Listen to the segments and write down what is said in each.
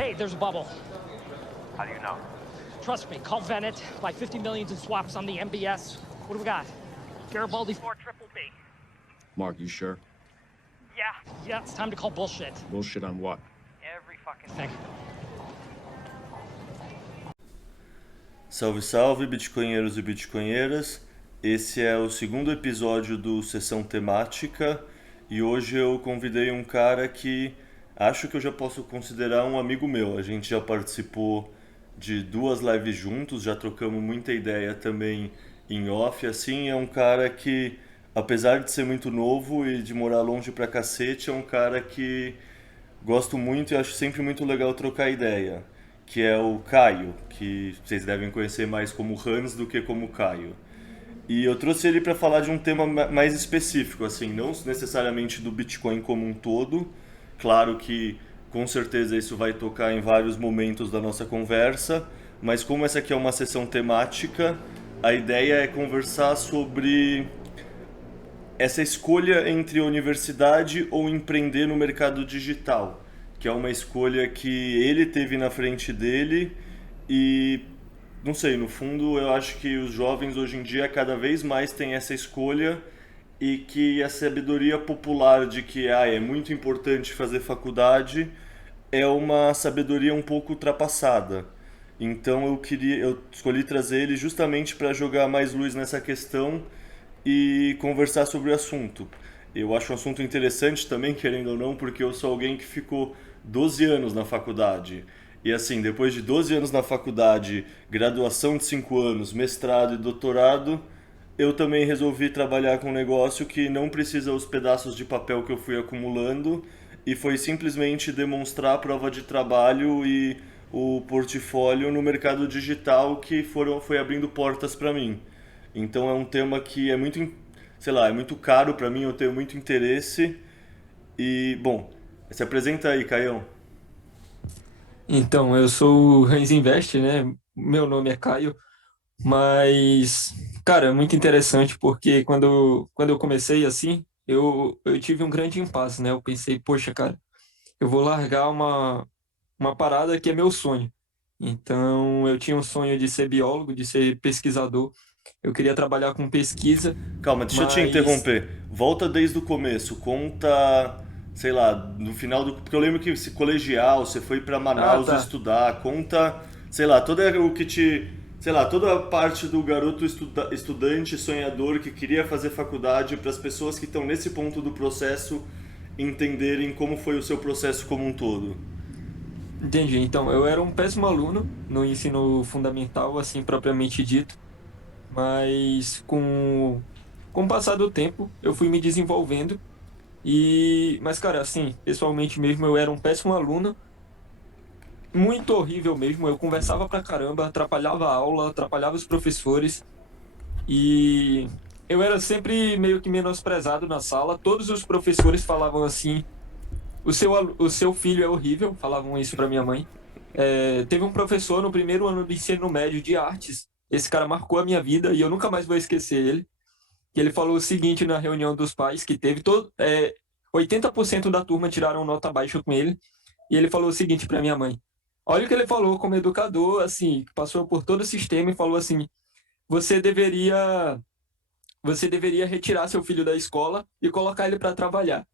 Hey, there's a bubble. How do you know? Trust me, call Venet. Buy 50 million in swaps on the MBS. What do we got? Garibaldi 4 triple B. Mark, you sure? Yeah, it's time to call bullshit. Bullshit on what? Every fucking thing. Salve, salve, bitcoinheiros e bitcoinheiras. Esse é o segundo episódio do Sessão Temática e hoje eu convidei um cara que acho que eu já posso considerar um amigo meu. A gente já participou de 2 lives juntos, já trocamos muita ideia também em off. Assim, é um cara que, apesar de ser muito novo e de morar longe pra cacete, é um cara que gosto muito e acho sempre muito legal trocar ideia, que é o Caio, que vocês devem conhecer mais como Hans do que como Caio. E eu trouxe ele para falar de um tema mais específico, assim, não necessariamente do Bitcoin como um todo. Claro que com certeza isso vai tocar em vários momentos da nossa conversa, mas como essa aqui é uma sessão temática, a ideia é conversar sobre essa escolha entre universidade ou empreender no mercado digital, que é uma escolha que ele teve na frente dele e, não sei, no fundo eu acho que os jovens hoje em dia cada vez mais têm essa escolha e que a sabedoria popular de que é muito importante fazer faculdade é uma sabedoria um pouco ultrapassada. Então eu escolhi trazer ele justamente para jogar mais luz nessa questão e conversar sobre o assunto. Eu acho um assunto interessante também, querendo ou não, porque eu sou alguém que ficou 12 anos na faculdade. E assim, depois de 12 anos na faculdade, graduação de 5 anos, mestrado e doutorado, eu também resolvi trabalhar com um negócio que não precisa os pedaços de papel que eu fui acumulando e foi simplesmente demonstrar a prova de trabalho e o portfólio no mercado digital que foi abrindo portas para mim. Então é um tema que é muito, sei lá, é muito caro para mim, eu tenho muito interesse. E, bom, se apresenta aí, Caião. Então, eu sou o Hans Invest, né? Meu nome é Caio, mas, cara, é muito interessante porque quando eu comecei assim, eu tive um grande impasse, né? Eu pensei, poxa, cara, eu vou largar uma parada que é meu sonho. Então, eu tinha um sonho de ser biólogo, de ser pesquisador. Eu queria trabalhar com pesquisa, Calma, deixa eu te mas. interromper. Volta desde o começo, conta, sei lá, no final do. Porque eu lembro que esse colegial, você foi pra Ah, Manaus tá. estudar, conta, sei lá, todo o que te. Sei lá, toda a parte do garoto estudante, sonhador que queria fazer faculdade, para as pessoas que estão nesse ponto do processo entenderem como foi o seu processo como um todo. Entendi. Então, eu era um péssimo aluno no ensino fundamental, assim, propriamente dito. Mas com o passar do tempo eu fui me desenvolvendo mas cara, assim, pessoalmente mesmo eu era um péssimo aluno, muito horrível mesmo, eu conversava pra caramba, atrapalhava a aula, atrapalhava os professores e eu era sempre meio que menosprezado na sala, todos os professores falavam assim, o seu filho é horrível, falavam isso pra minha mãe. Teve um professor no primeiro ano do ensino médio de artes, esse cara marcou a minha vida e eu nunca mais vou esquecer ele, que ele falou o seguinte na reunião dos pais, que teve 80% da turma tiraram nota baixa com ele, e ele falou o seguinte para minha mãe: olha o que ele falou como educador, assim, que passou por todo o sistema e falou assim: você deveria, você deveria retirar seu filho da escola e colocar ele para trabalhar.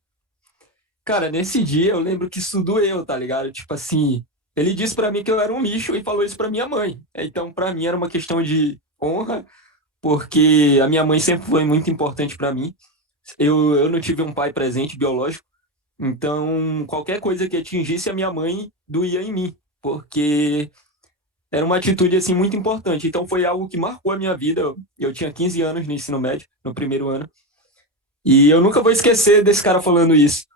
Cara, nesse dia eu lembro que isso doeu, tá ligado? Tipo assim, ele disse para mim que eu era um lixo e falou isso para minha mãe. Então, para mim era uma questão de honra, porque a minha mãe sempre foi muito importante para mim. Eu não tive um pai presente biológico, então qualquer coisa que atingisse a minha mãe doía em mim, porque era uma atitude assim muito importante. Então foi algo que marcou a minha vida. Eu tinha 15 anos no ensino médio, no primeiro ano, e eu nunca vou esquecer desse cara falando isso.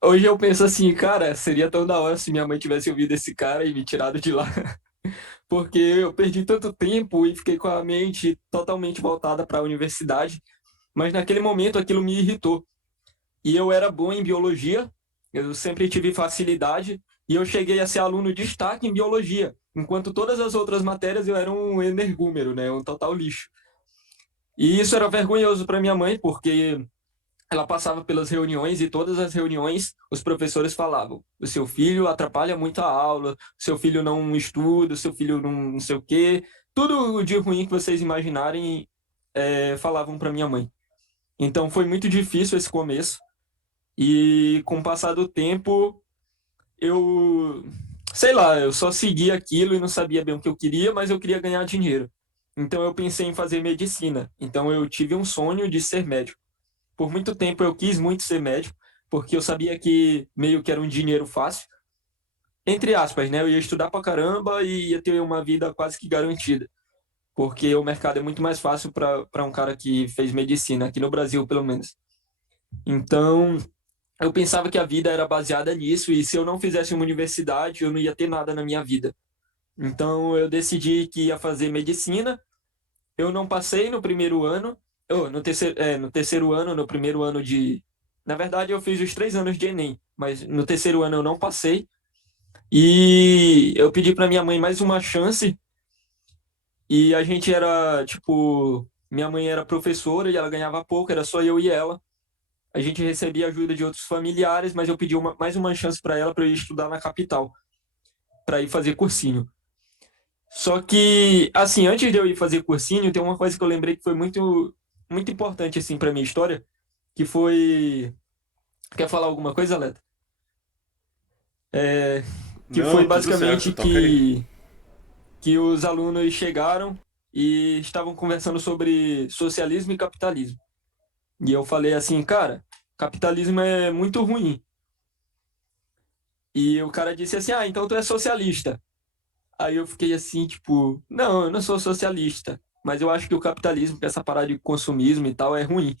Hoje eu penso assim, cara, seria tão da hora se minha mãe tivesse ouvido esse cara e me tirado de lá, porque eu perdi tanto tempo e fiquei com a mente totalmente voltada para a universidade, mas naquele momento aquilo me irritou. E eu era bom em biologia, eu sempre tive facilidade, e eu cheguei a ser aluno de destaque em biologia, enquanto todas as outras matérias eu era um energúmero, né, um total lixo. E isso era vergonhoso para minha mãe, porque ela passava pelas reuniões e todas as reuniões os professores falavam: o seu filho atrapalha muito a aula, o seu filho não estuda, o seu filho não sei o quê. Tudo de ruim que vocês imaginarem, falavam para minha mãe. Então foi muito difícil esse começo. E com o passar do tempo, eu, sei lá, eu só seguia aquilo e não sabia bem o que eu queria, mas eu queria ganhar dinheiro. Então eu pensei em fazer medicina. Então eu tive um sonho de ser médico. Por muito tempo eu quis muito ser médico, porque eu sabia que meio que era um dinheiro fácil. Entre aspas, né? Eu ia estudar pra caramba e ia ter uma vida quase que garantida. Porque o mercado é muito mais fácil para um cara que fez medicina, aqui no Brasil, pelo menos. Então, eu pensava que a vida era baseada nisso, e se eu não fizesse uma universidade, eu não ia ter nada na minha vida. Então, eu decidi que ia fazer medicina. Eu não passei no primeiro ano, no terceiro ano, no primeiro ano de. Na verdade, eu fiz os 3 anos de Enem, mas no terceiro ano eu não passei. E eu pedi para minha mãe mais uma chance, e a gente era, tipo, minha mãe era professora e ela ganhava pouco, era só eu e ela. A gente recebia ajuda de outros familiares, mas eu pedi mais uma chance para ela para eu ir estudar na capital, para ir fazer cursinho. Só que, assim, antes de eu ir fazer cursinho, tem uma coisa que eu lembrei que foi muito, muito importante, assim, para minha história, que foi... Quer falar alguma coisa, Leto? É, que foi Não, tudo certo, basicamente toca aí. que os alunos chegaram e estavam conversando sobre socialismo e capitalismo. E eu falei assim, cara, capitalismo é muito ruim. E o cara disse assim, então tu é socialista. Aí eu fiquei assim, tipo, não, eu não sou socialista, mas eu acho que o capitalismo, que essa parada de consumismo e tal, é ruim.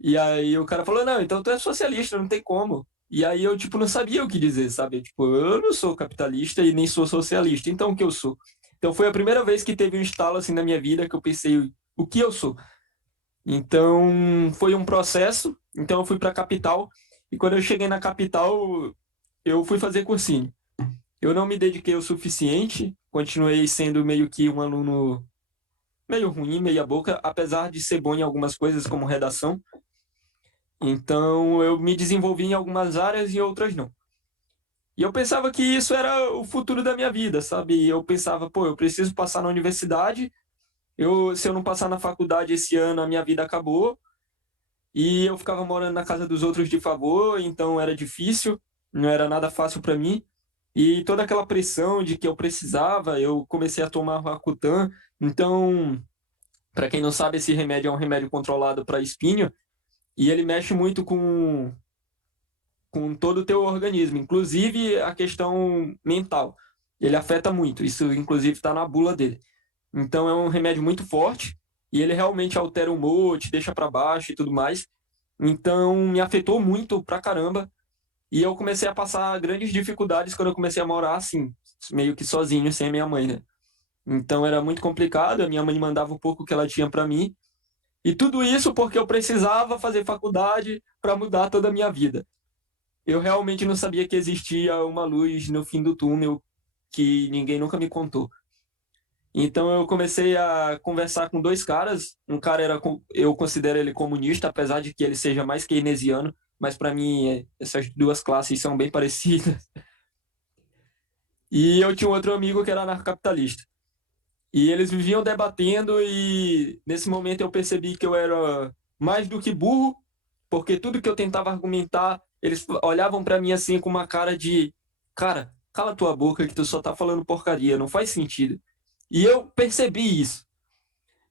E aí o cara falou, não, então tu é socialista, não tem como. E aí eu, tipo, não sabia o que dizer, sabe? Tipo, eu não sou capitalista e nem sou socialista, então o que eu sou? Então foi a primeira vez que teve um estalo assim na minha vida que eu pensei, o que eu sou? Então foi um processo, então eu fui para a capital, e quando eu cheguei na capital, eu fui fazer cursinho. Eu não me dediquei o suficiente, continuei sendo meio que um aluno meio ruim, meia boca, apesar de ser bom em algumas coisas, como redação. Então eu me desenvolvi em algumas áreas e outras não. E eu pensava que isso era o futuro da minha vida, sabe? E eu pensava, pô, eu preciso passar na universidade, se eu não passar na faculdade esse ano, a minha vida acabou. E eu ficava morando na casa dos outros de favor, então era difícil, não era nada fácil para mim. E toda aquela pressão de que eu precisava, eu comecei a tomar Rakutan. Então, para quem não sabe, esse remédio é um remédio controlado para espinho, e ele mexe muito com todo o teu organismo, inclusive a questão mental. Ele afeta muito, isso inclusive está na bula dele. Então é um remédio muito forte, e ele realmente altera o humor, te deixa para baixo e tudo mais. Então me afetou muito pra caramba, e eu comecei a passar grandes dificuldades quando eu comecei a morar assim, meio que sozinho, sem a minha mãe, né? Então era muito complicado, a minha mãe mandava o pouco que ela tinha para mim, e tudo isso porque eu precisava fazer faculdade para mudar toda a minha vida. Eu realmente não sabia que existia uma luz no fim do túnel que ninguém nunca me contou. Então eu comecei a conversar com dois caras. Um cara eu considero ele comunista, apesar de que ele seja mais keynesiano, mas para mim essas duas classes são bem parecidas. E eu tinha um outro amigo que era anarcocapitalista. E eles viviam debatendo, e nesse momento eu percebi que eu era mais do que burro, porque tudo que eu tentava argumentar, eles olhavam para mim assim com uma cara de, cara, cala tua boca que tu só tá falando porcaria, não faz sentido. E eu percebi isso.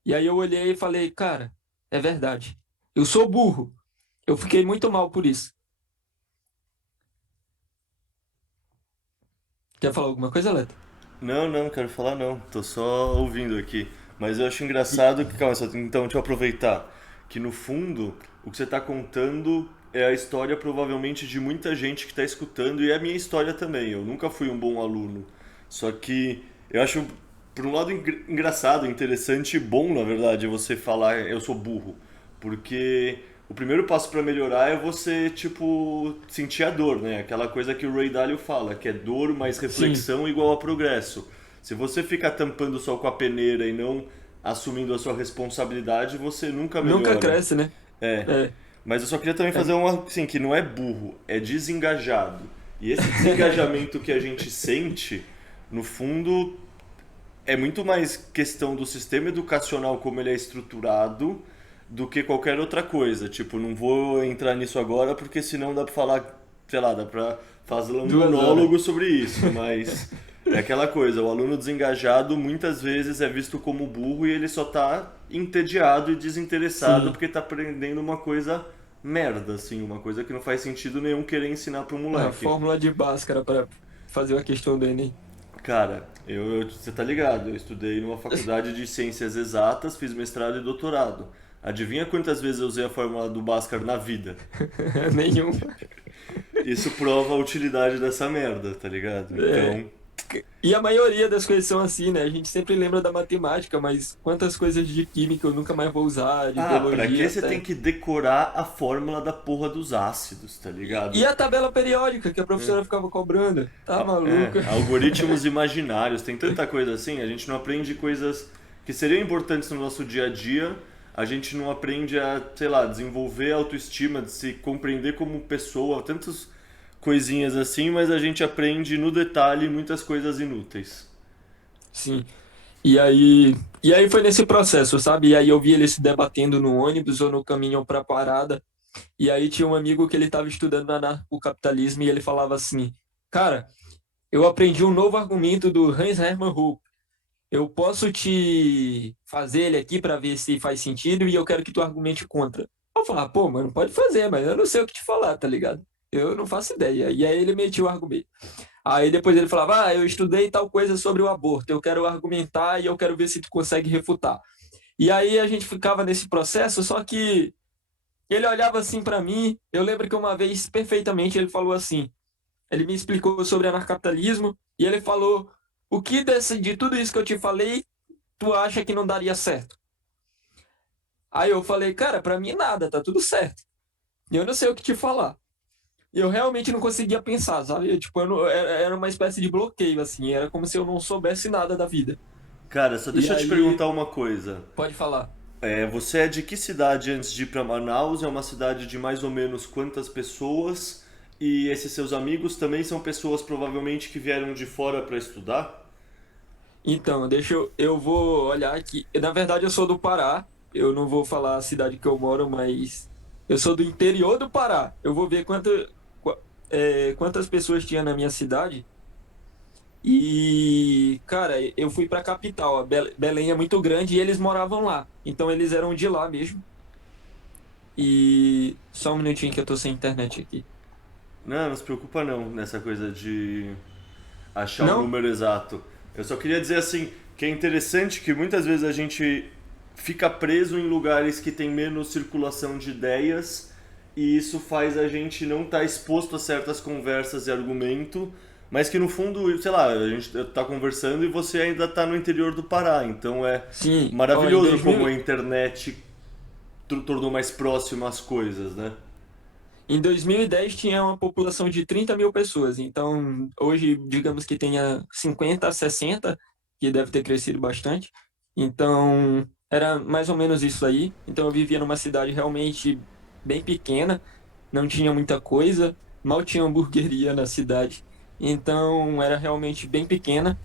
E aí eu olhei e falei, cara, é verdade. Eu sou burro. Eu fiquei muito mal por isso. Quer falar alguma coisa, Leto? Não, não, quero falar não. Tô só ouvindo aqui. Mas eu acho E- engraçado que, calma, então, deixa eu aproveitar. Que no fundo, o que você tá contando é a história provavelmente de muita gente que tá escutando, e é a minha história também. Eu nunca fui um bom aluno. Só que eu acho, por um lado, engraçado, interessante e bom, na verdade, você falar eu sou burro. Porque o primeiro passo para melhorar é você, tipo, sentir a dor, né? Aquela coisa que o Ray Dalio fala, que é dor mais Sim, reflexão igual a progresso. Se você ficar tampando só com a peneira e não assumindo a sua responsabilidade, você nunca nunca melhora. cresce, né? É. É. Mas eu só queria também fazer uma, assim, que não é burro, é desengajado. E esse desengajamento que a gente sente, no fundo, é muito mais questão do sistema educacional como ele é estruturado do que qualquer outra coisa. Tipo, não vou entrar nisso agora porque senão dá pra falar, sei lá, dá pra fazer um 2 horas. monólogo sobre isso, mas é aquela coisa, o aluno desengajado muitas vezes é visto como burro e ele só tá entediado e desinteressado Sim. porque tá aprendendo uma coisa merda, assim, uma coisa que não faz sentido nenhum querer ensinar pro A moleque. fórmula de Bhaskara para fazer a questão do Enem. Cara, você tá ligado, eu estudei numa faculdade de ciências exatas, fiz mestrado e doutorado. Adivinha quantas vezes eu usei a fórmula do Bhaskara na vida? Nenhum. Isso prova a utilidade dessa merda, tá ligado? É. Então, E a maioria das coisas são assim, né? A gente sempre lembra da matemática, mas quantas coisas de química eu nunca mais vou usar, de pra que biologia você até. tem que decorar a fórmula da porra dos ácidos, tá ligado? E a tabela periódica que a professora ficava cobrando. Tá maluca? Algoritmos imaginários, tem tanta coisa assim, a gente não aprende coisas que seriam importantes no nosso dia a dia, a gente não aprende a, sei lá, desenvolver a autoestima, de se compreender como pessoa, tantas coisinhas assim, mas a gente aprende no detalhe muitas coisas inúteis. Sim. E aí foi nesse processo, sabe? E aí eu vi eles se debatendo no ônibus ou no caminho pra parada. E aí tinha um amigo que ele estava estudando anarcocapitalismo e ele falava assim: Cara, eu aprendi um novo argumento do Hans Hermann Hoppe. Eu posso te fazer ele aqui para ver se faz sentido e eu quero que tu argumente contra. Eu falava, pô, mano, pode fazer, mas eu não sei o que te falar, tá ligado? Eu não faço ideia. E aí ele metia o argumento. Aí depois ele falava, eu estudei tal coisa sobre o aborto, eu quero argumentar e eu quero ver se tu consegue refutar. E aí a gente ficava nesse processo, só que ele olhava assim para mim, eu lembro que uma vez perfeitamente ele falou assim, ele me explicou sobre anarcapitalismo e ele falou, o que de tudo isso que eu te falei, tu acha que não daria certo? Aí eu falei, cara, para mim nada, tá tudo certo. E eu não sei o que te falar. E eu realmente não conseguia pensar, sabe? Tipo, era uma espécie de bloqueio, assim, era como se eu não soubesse nada da vida. Cara, só E deixa eu te aí, perguntar uma coisa. pode falar. Você é de que cidade antes de ir pra Manaus? É uma cidade de mais ou menos quantas pessoas? E esses seus amigos também são pessoas provavelmente que vieram de fora pra estudar? Então, eu vou olhar aqui. Na verdade, eu sou do Pará. Eu não vou falar a cidade que eu moro, mas eu sou do interior do Pará. Eu vou ver quantas pessoas tinha na minha cidade. E, cara, eu fui pra capital. Belém é muito grande e eles moravam lá. Então, eles eram de lá mesmo. E só um minutinho que eu tô sem internet aqui. Não, não se preocupa não nessa coisa de achar o Não? número exato. Eu só queria dizer assim, que é interessante que muitas vezes a gente fica preso em lugares que tem menos circulação de ideias e isso faz a gente não estar exposto a certas conversas e argumento, mas que no fundo, sei lá, a gente tá conversando e você ainda tá no interior do Pará, então é Sim. Ó, em maravilhoso como 2000, a internet tornou mais próximo as coisas, né? Em 2010 tinha uma população de 30 mil pessoas, então hoje digamos que tenha 50 a 60, que deve ter crescido bastante. Então era mais ou menos isso aí. Então eu vivia numa cidade realmente bem pequena, não tinha muita coisa, mal tinha hamburgueria na cidade. Então era realmente bem pequena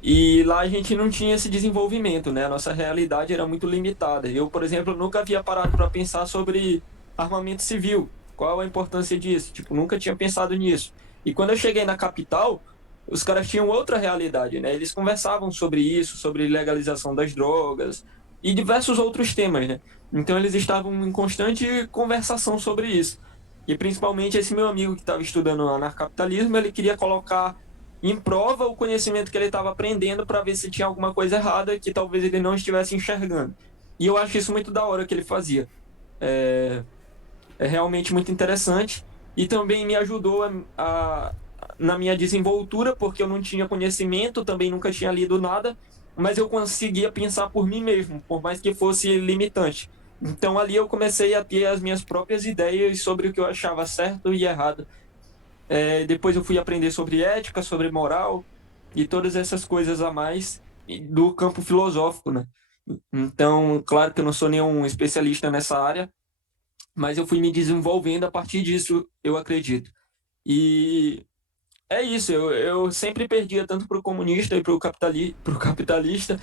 e lá a gente não tinha esse desenvolvimento, né? A nossa realidade era muito limitada. Eu, por exemplo, nunca havia parado para pensar sobre armamento civil. Qual a importância disso? Tipo, nunca tinha pensado nisso. E quando eu cheguei na capital, os caras tinham outra realidade, né? Eles conversavam sobre isso, sobre legalização das drogas e diversos outros temas, né? Então eles estavam em constante conversação sobre isso. E principalmente esse meu amigo que estava estudando anarcapitalismo, ele queria colocar em prova o conhecimento que ele estava aprendendo para ver se tinha alguma coisa errada que talvez ele não estivesse enxergando. E eu acho isso muito da hora que ele fazia. É, é realmente muito interessante e também me ajudou na minha desenvoltura, porque eu não tinha conhecimento, também nunca tinha lido nada, mas eu conseguia pensar por mim mesmo, por mais que fosse limitante. Então ali eu comecei a ter as minhas próprias ideias sobre o que eu achava certo e errado. Depois eu fui aprender sobre ética, sobre moral e todas essas coisas a mais do campo filosófico, né? Então, claro que eu não sou nenhum especialista nessa área, mas eu fui me desenvolvendo a partir disso, eu acredito. E é isso, eu sempre perdia tanto pro comunista e pro capitalista,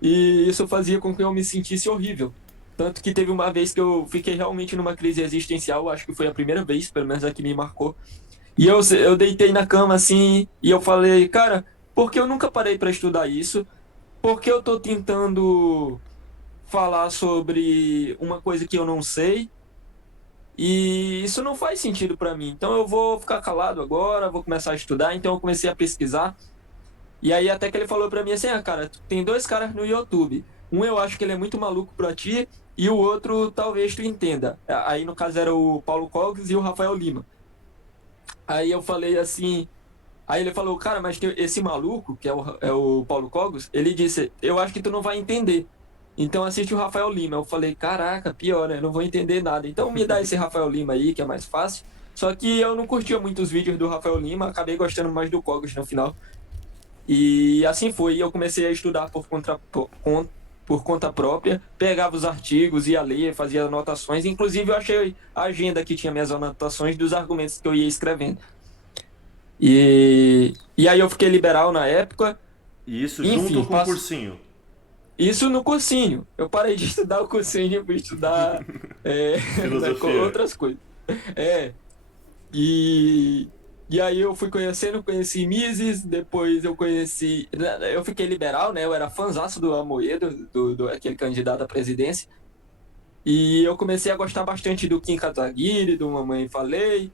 e isso fazia com que eu me sentisse horrível. Tanto que teve uma vez que eu fiquei realmente numa crise existencial, acho que foi a primeira vez, pelo menos a que me marcou. E eu deitei na cama assim, e eu falei, cara, por que eu nunca parei para estudar isso? Por que eu tô tentando falar sobre uma coisa que eu não sei? E isso não faz sentido para mim. Então eu vou ficar calado agora, vou começar a estudar. Então eu comecei a pesquisar. E aí até que ele falou para mim assim: "Ah, cara, tem dois caras no YouTube. Um eu acho que ele é muito maluco para ti e o outro talvez tu entenda." Aí no caso era o Paulo Cogos e o Rafael Lima. Aí eu falei assim, aí ele falou: "Cara, mas esse maluco, que é o Paulo Cogos, ele disse: "Eu acho que tu não vai entender. Então assiste o Rafael Lima." Eu falei: "Caraca, pior, né? Eu não vou entender nada. Então me dá esse Rafael Lima aí, que é mais fácil." Só que eu não curtia muito os vídeos do Rafael Lima, acabei gostando mais do Cogos no final. E assim foi, eu comecei a estudar por conta própria, pegava os artigos, ia ler, fazia anotações. Inclusive eu achei a agenda que tinha minhas anotações dos argumentos que eu ia escrevendo. E aí eu fiquei liberal na época. E isso Enfim, junto com o cursinho. isso no cursinho. Eu parei de estudar o cursinho para estudar Filosofia. outras coisas. É, e, e aí eu fui conheci Mises, depois eu fiquei liberal, né? Eu era fãzaço do Amoedo, do aquele candidato à presidência. E eu comecei a gostar bastante do Kim Kataguiri, do Mamãe Falei.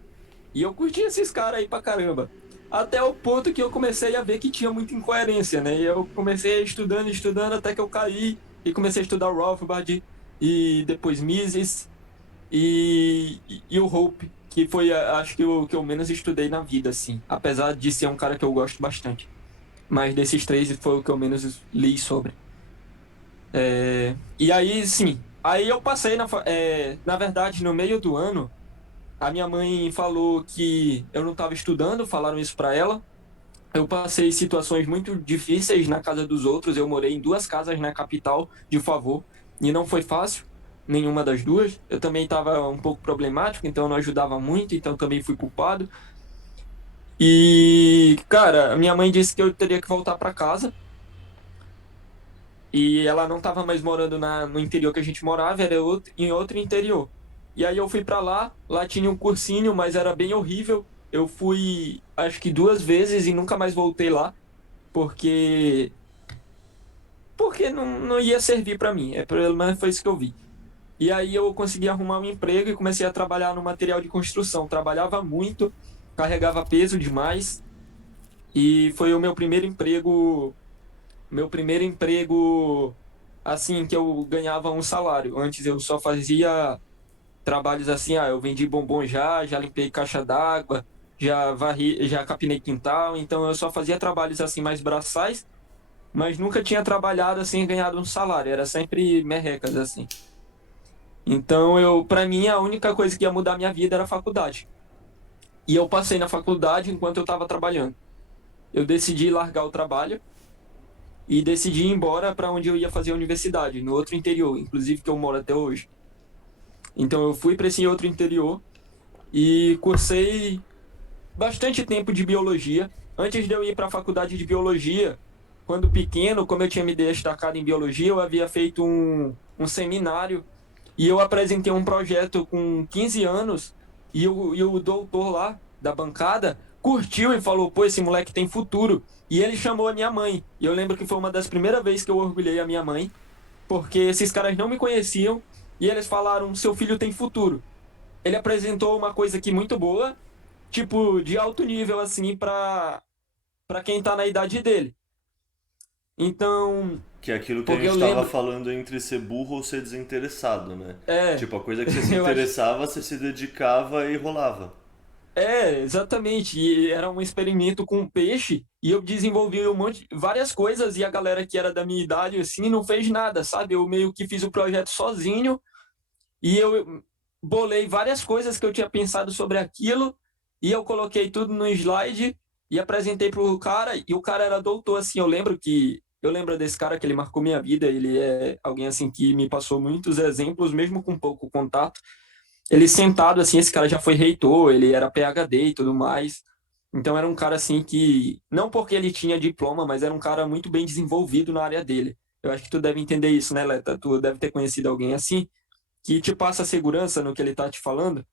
E eu curti esses caras aí pra caramba. Até o ponto que eu comecei a ver que tinha muita incoerência, né? E eu comecei estudando, estudando, até que eu caí e comecei a estudar o Rothbard e depois Mises e o Hope, que foi, acho que o que eu menos estudei na vida, assim. Apesar de ser um cara que eu gosto bastante. Mas desses três foi o que eu menos li sobre. E aí, sim. Aí eu passei, na verdade, no meio do ano, a minha mãe falou que eu não estava estudando, falaram isso para ela. Eu passei situações muito difíceis na casa dos outros. Eu morei em duas casas na capital, de favor, e não foi fácil, nenhuma das duas. Eu também estava um pouco problemático, então eu não ajudava muito, então também fui culpado. E, cara, minha mãe disse que eu teria que voltar para casa. E ela não estava mais morando no interior que a gente morava, era em outro interior. E aí eu fui para lá tinha um cursinho, mas era bem horrível. Eu fui, acho que duas vezes e nunca mais voltei lá, porque não ia servir para mim. Pelo menos foi isso que eu vi. E aí eu consegui arrumar um emprego e comecei a trabalhar no material de construção. Trabalhava muito, carregava peso demais e foi o meu primeiro emprego assim que eu ganhava um salário. Antes eu só fazia trabalhos assim, eu vendi bombom já limpei caixa d'água, já varri, já capinei quintal, então eu só fazia trabalhos assim mais braçais, mas nunca tinha trabalhado assim e ganhado um salário, era sempre merrecas assim. Então para mim a única coisa que ia mudar a minha vida era a faculdade. E eu passei na faculdade enquanto eu estava trabalhando. Eu decidi largar o trabalho e decidi ir embora para onde eu ia fazer a universidade, no outro interior, inclusive que eu moro até hoje. Então eu fui para esse outro interior e cursei bastante tempo de biologia. Antes de eu ir para a faculdade de biologia, quando pequeno, como eu tinha me destacado em biologia, eu havia feito um seminário e eu apresentei um projeto com 15 anos e o doutor lá da bancada curtiu e falou: "Pô, esse moleque tem futuro." E ele chamou a minha mãe. E eu lembro que foi uma das primeiras vezes que eu orgulhei a minha mãe, porque esses caras não me conheciam e eles falaram: "Seu filho tem futuro." Ele apresentou uma coisa aqui muito boa, tipo, de alto nível, assim, para quem tá na idade dele. Então, Que é aquilo que a porque gente eu tava lembro. falando entre ser burro ou ser desinteressado, né? É, Tipo, a coisa que você se eu acho. interessava, você se dedicava e rolava. Exatamente. E era um experimento com peixe e eu desenvolvi várias coisas e a galera que era da minha idade, assim, não fez nada, sabe? Eu meio que fiz o projeto sozinho e eu bolei várias coisas que eu tinha pensado sobre aquilo e eu coloquei tudo no slide e apresentei pro cara e o cara era doutor, assim, eu lembro desse cara que ele marcou minha vida, ele é alguém assim que me passou muitos exemplos, mesmo com pouco contato. Ele sentado assim, esse cara já foi reitor, ele era PhD e tudo mais. Então era um cara assim que, não porque ele tinha diploma, mas era um cara muito bem desenvolvido na área dele. Eu acho que tu deve entender isso, né, Leta? Tu deve ter conhecido alguém assim, que te passa segurança no que ele tá te falando.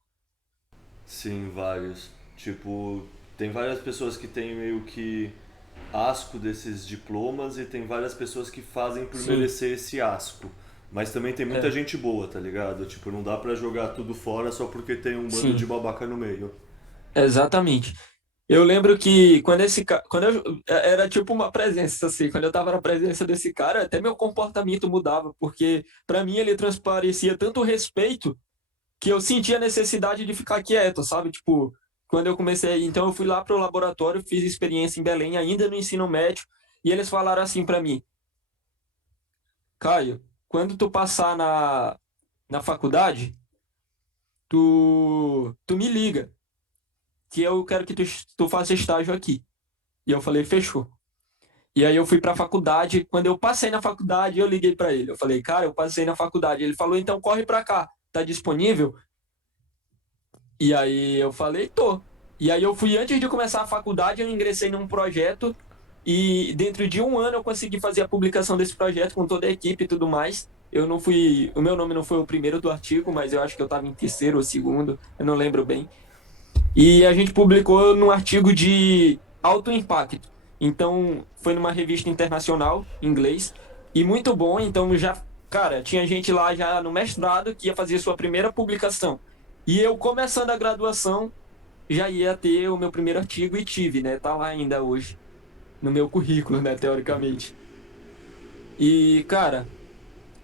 Sim, vários. Tipo, tem várias pessoas que têm meio que asco desses diplomas e tem várias pessoas que fazem por Sim, merecer esse asco. Mas também tem muita é, gente boa, tá ligado? Tipo, não dá pra jogar tudo fora só porque tem um bando de sim, babaca no meio. exatamente. Eu lembro que quando quando era tipo uma presença assim, quando eu tava na presença desse cara, até meu comportamento mudava, porque pra mim ele transparecia tanto respeito que eu sentia a necessidade de ficar quieto, sabe? Tipo, quando eu comecei, então eu fui lá pro laboratório, fiz experiência em Belém, ainda no ensino médio, e eles falaram assim pra mim: "Caio, quando tu passar na faculdade, tu me liga, que eu quero que tu faça estágio aqui." E eu falei: "Fechou." E aí eu fui para a faculdade. Quando eu passei na faculdade, eu liguei para ele. Eu falei: "Cara, eu passei na faculdade." Ele falou: "Então corre para cá. Tá disponível?" E aí eu falei: "Tô." E aí eu fui antes de começar a faculdade, eu ingressei num projeto e dentro de um ano eu consegui fazer a publicação desse projeto com toda a equipe e tudo mais. Eu não fui, o meu nome não foi o primeiro do artigo, mas eu acho que eu estava em terceiro ou segundo, eu não lembro bem. E a gente publicou num artigo de alto impacto. Então, foi numa revista internacional, em inglês, e muito bom. Então, já, cara, tinha gente lá já no mestrado que ia fazer sua primeira publicação. E eu, começando a graduação, já ia ter o meu primeiro artigo e tive, né? Tá lá ainda hoje, no meu currículo, né, teoricamente. E, cara,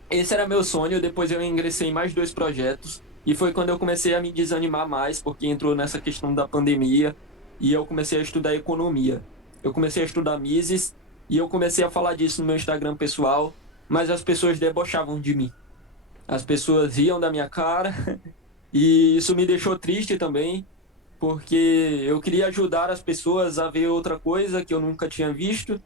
esse era meu sonho. Depois eu ingressei em mais dois projetos. E foi quando eu comecei a me desanimar mais, porque entrou nessa questão da pandemia. E eu comecei a estudar economia. Eu comecei a estudar Mises. E eu comecei a falar disso no meu Instagram pessoal. Mas as pessoas debochavam de mim. As pessoas riam da minha cara. E isso me deixou triste também. Porque eu queria ajudar as pessoas a ver outra coisa que eu nunca tinha visto.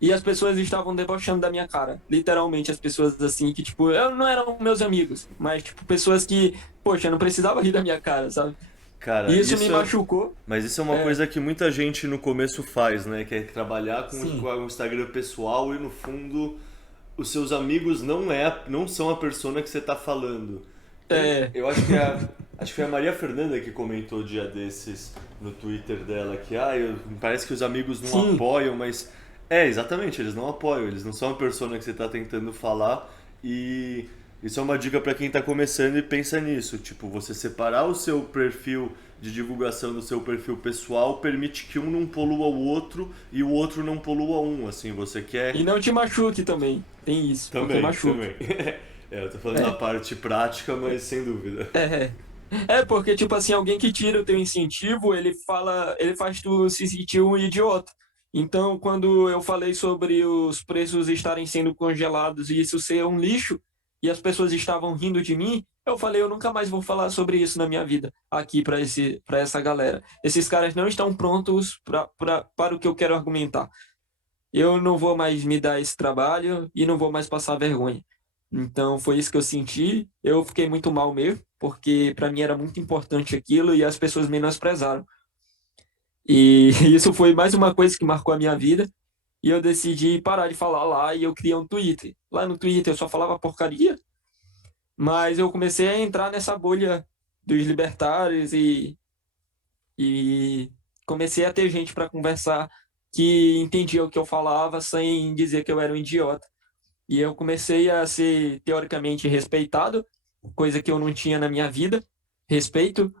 E as pessoas estavam debochando da minha cara. Literalmente, as pessoas assim, que, tipo, eu não eram meus amigos, mas, tipo, pessoas que, poxa, não precisava rir da minha cara, sabe? Cara, E isso me machucou. mas isso é uma É, coisa que muita gente no começo faz, né? Que é trabalhar com sim. o Instagram pessoal e no fundo os seus amigos não são a persona que você tá falando. É, Eu acho que foi a Maria Fernanda que comentou dia desses no Twitter dela que parece que os amigos não sim. apoiam, mas exatamente, eles não apoiam, eles não são a persona que você tá tentando falar e isso é uma dica pra quem tá começando e pensa nisso, tipo, você separar o seu perfil de divulgação do seu perfil pessoal permite que um não polua o outro e o outro não polua um, assim, você E quer não te machuque também. Tem isso, porque também, machuca. também. Eu tô falando da É, parte prática, mas sem dúvida. é. É porque, tipo assim, alguém que tira o teu incentivo, ele fala, ele faz tu se sentir um idiota. Então, quando eu falei sobre os preços estarem sendo congelados e isso ser um lixo, e as pessoas estavam rindo de mim, eu falei, eu nunca mais vou falar sobre isso na minha vida, aqui para essa galera. Esses caras não estão prontos para o que eu quero argumentar. Eu não vou mais me dar esse trabalho e não vou mais passar vergonha. Então foi isso que eu senti. Eu fiquei muito mal mesmo, porque para mim era muito importante aquilo e as pessoas menosprezaram. E isso foi mais uma coisa que marcou a minha vida. E eu decidi parar de falar lá e eu criei um Twitter. Lá no Twitter eu só falava porcaria, mas eu comecei a entrar nessa bolha dos libertários e comecei a ter gente para conversar que entendia o que eu falava sem dizer que eu era um idiota. E eu comecei a ser teoricamente respeitado, coisa que eu não tinha na minha vida, respeito.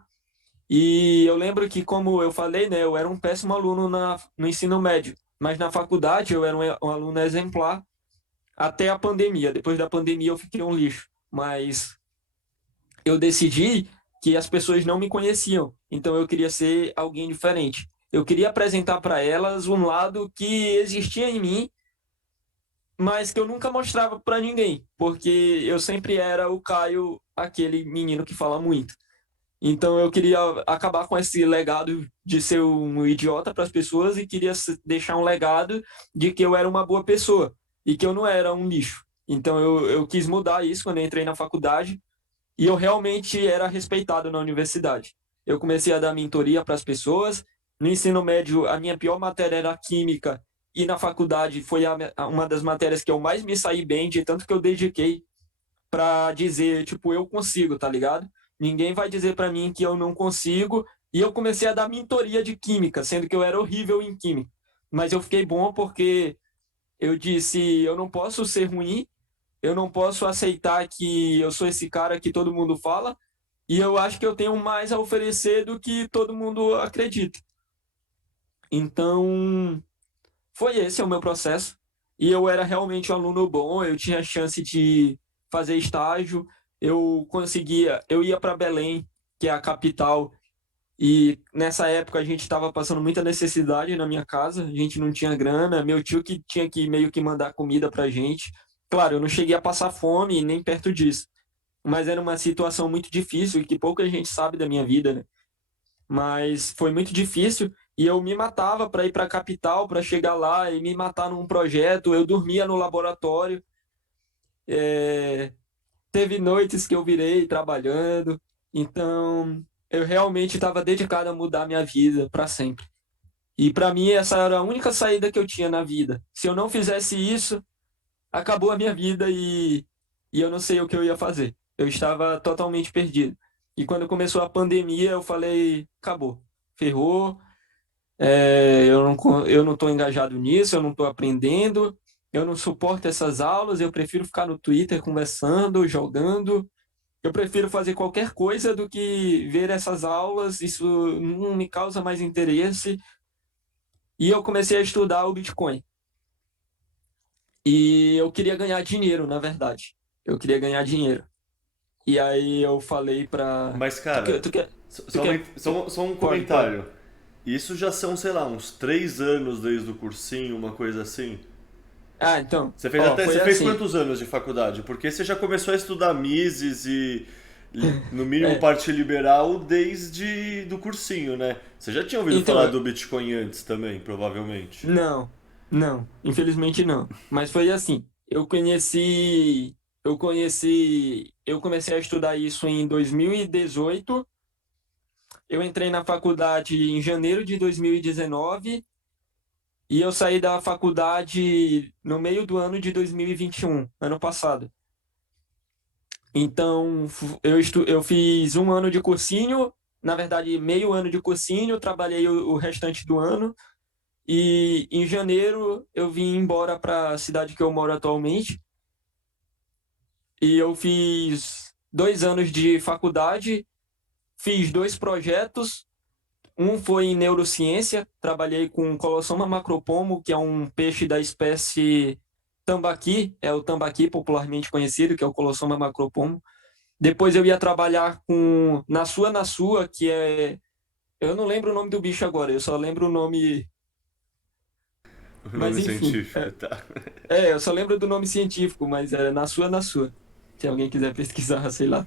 E eu lembro que, como eu falei, né, eu era um péssimo aluno no ensino médio, mas na faculdade eu era um aluno exemplar até a pandemia. Depois da pandemia eu fiquei um lixo, mas eu decidi que as pessoas não me conheciam, então eu queria ser alguém diferente. Eu queria apresentar para elas um lado que existia em mim, mas que eu nunca mostrava para ninguém, porque eu sempre era o Caio, aquele menino que fala muito. Então eu queria acabar com esse legado de ser um idiota para as pessoas e queria deixar um legado de que eu era uma boa pessoa e que eu não era um lixo. Então eu quis mudar isso quando eu entrei na faculdade e eu realmente era respeitado na universidade. Eu comecei a dar mentoria para as pessoas. No ensino médio, a minha pior matéria era química, e na faculdade foi uma das matérias que eu mais me saí bem, de tanto que eu dediquei para dizer, tipo, eu consigo, tá ligado? Ninguém vai dizer para mim que eu não consigo. E eu comecei a dar mentoria de química, sendo que eu era horrível em química. Mas eu fiquei bom porque eu disse, eu não posso ser ruim, eu não posso aceitar que eu sou esse cara que todo mundo fala, e eu acho que eu tenho mais a oferecer do que todo mundo acredita. Então, foi esse o meu processo. E eu era realmente um aluno bom, eu tinha chance de fazer estágio, eu ia para Belém, que é a capital, e nessa época a gente estava passando muita necessidade na minha casa, a gente não tinha grana, meu tio que tinha que meio que mandar comida pra gente. Claro, eu não cheguei a passar fome nem perto disso, mas era uma situação muito difícil e que pouca gente sabe da minha vida, né? Mas foi muito difícil e eu me matava para ir para a capital, para chegar lá e me matar num projeto. Eu dormia no laboratório. é, Teve noites que eu virei trabalhando. Então, eu realmente estava dedicado a mudar minha vida para sempre. E para mim, essa era a única saída que eu tinha na vida. Se eu não fizesse isso, acabou a minha vida e eu não sei o que eu ia fazer. Eu estava totalmente perdido. E quando começou a pandemia, eu falei: acabou, ferrou, eu não estou engajado nisso, eu não estou aprendendo, eu não suporto essas aulas, eu prefiro ficar no Twitter conversando, jogando. Eu prefiro fazer qualquer coisa do que ver essas aulas, isso não me causa mais interesse. E eu comecei a estudar o Bitcoin. E eu queria ganhar dinheiro, na verdade. Eu queria ganhar dinheiro. E aí eu falei pra. Mas, Tu quer, cara, tu quer, só, tu só quer... só um Pode, pode. comentário. Isso já são, sei lá, uns 3 anos desde o cursinho, uma coisa assim. Ah, então, Você fez ó, até, foi você fez assim. quantos anos de faculdade? Porque você já começou a estudar Mises e no mínimo É, parte liberal desde do cursinho, né? Você já tinha ouvido falar então, do Bitcoin antes também, provavelmente. não, não, infelizmente não. Mas foi assim, eu comecei a estudar isso em 2018. Eu entrei na faculdade em janeiro de 2019 e eu saí da faculdade no meio do ano de 2021, ano passado. Então, eu fiz um ano de cursinho, na verdade, meio ano de cursinho, trabalhei o restante do ano, e em janeiro eu vim embora para a cidade que eu moro atualmente, e eu fiz 2 anos de faculdade, fiz 2 projetos. Um foi em neurociência, trabalhei com Colossoma macropomo, que é um peixe da espécie tambaqui, é o tambaqui popularmente conhecido, que é o Colossoma macropomo. Depois eu ia trabalhar com na sua, que é. Eu não lembro o nome do bicho agora, eu só lembro o nome. O Mas nome enfim, científico, tá? eu só lembro do nome científico, mas é na sua. Se alguém quiser pesquisar, sei lá.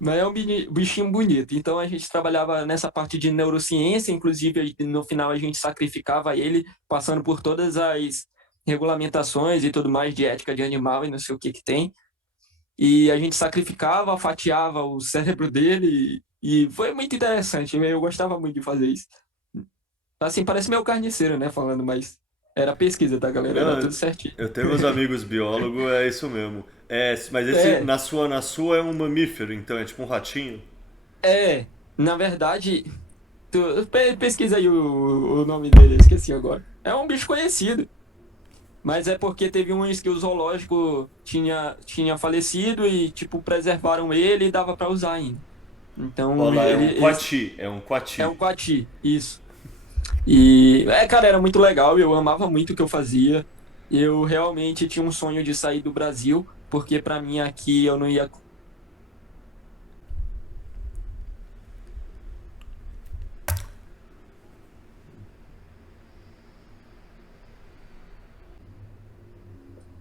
Mas é um bichinho bonito. Então a gente trabalhava nessa parte de neurociência, inclusive no final a gente sacrificava ele, passando por todas as regulamentações e tudo mais de ética de animal e não sei o que que tem. E a gente sacrificava, fatiava o cérebro dele e foi muito interessante. Eu gostava muito de fazer isso. Assim, parece meio carniceiro, né, falando, mas era pesquisa, tá, galera? Era Não, tudo certinho. eu tenho meus amigos biólogos, é isso mesmo. É, mas esse É, na sua é um mamífero, então é tipo um ratinho. na verdade, pesquisa aí o nome dele, eu esqueci agora. É um bicho conhecido, mas é porque teve uns que o zoológico tinha falecido e, tipo, preservaram ele e dava pra usar ainda. Olha Então, lá, esse é um é coati. o coati, isso. E, cara, era muito legal, eu amava muito o que eu fazia. Eu realmente tinha um sonho de sair do Brasil, porque pra mim aqui eu não ia.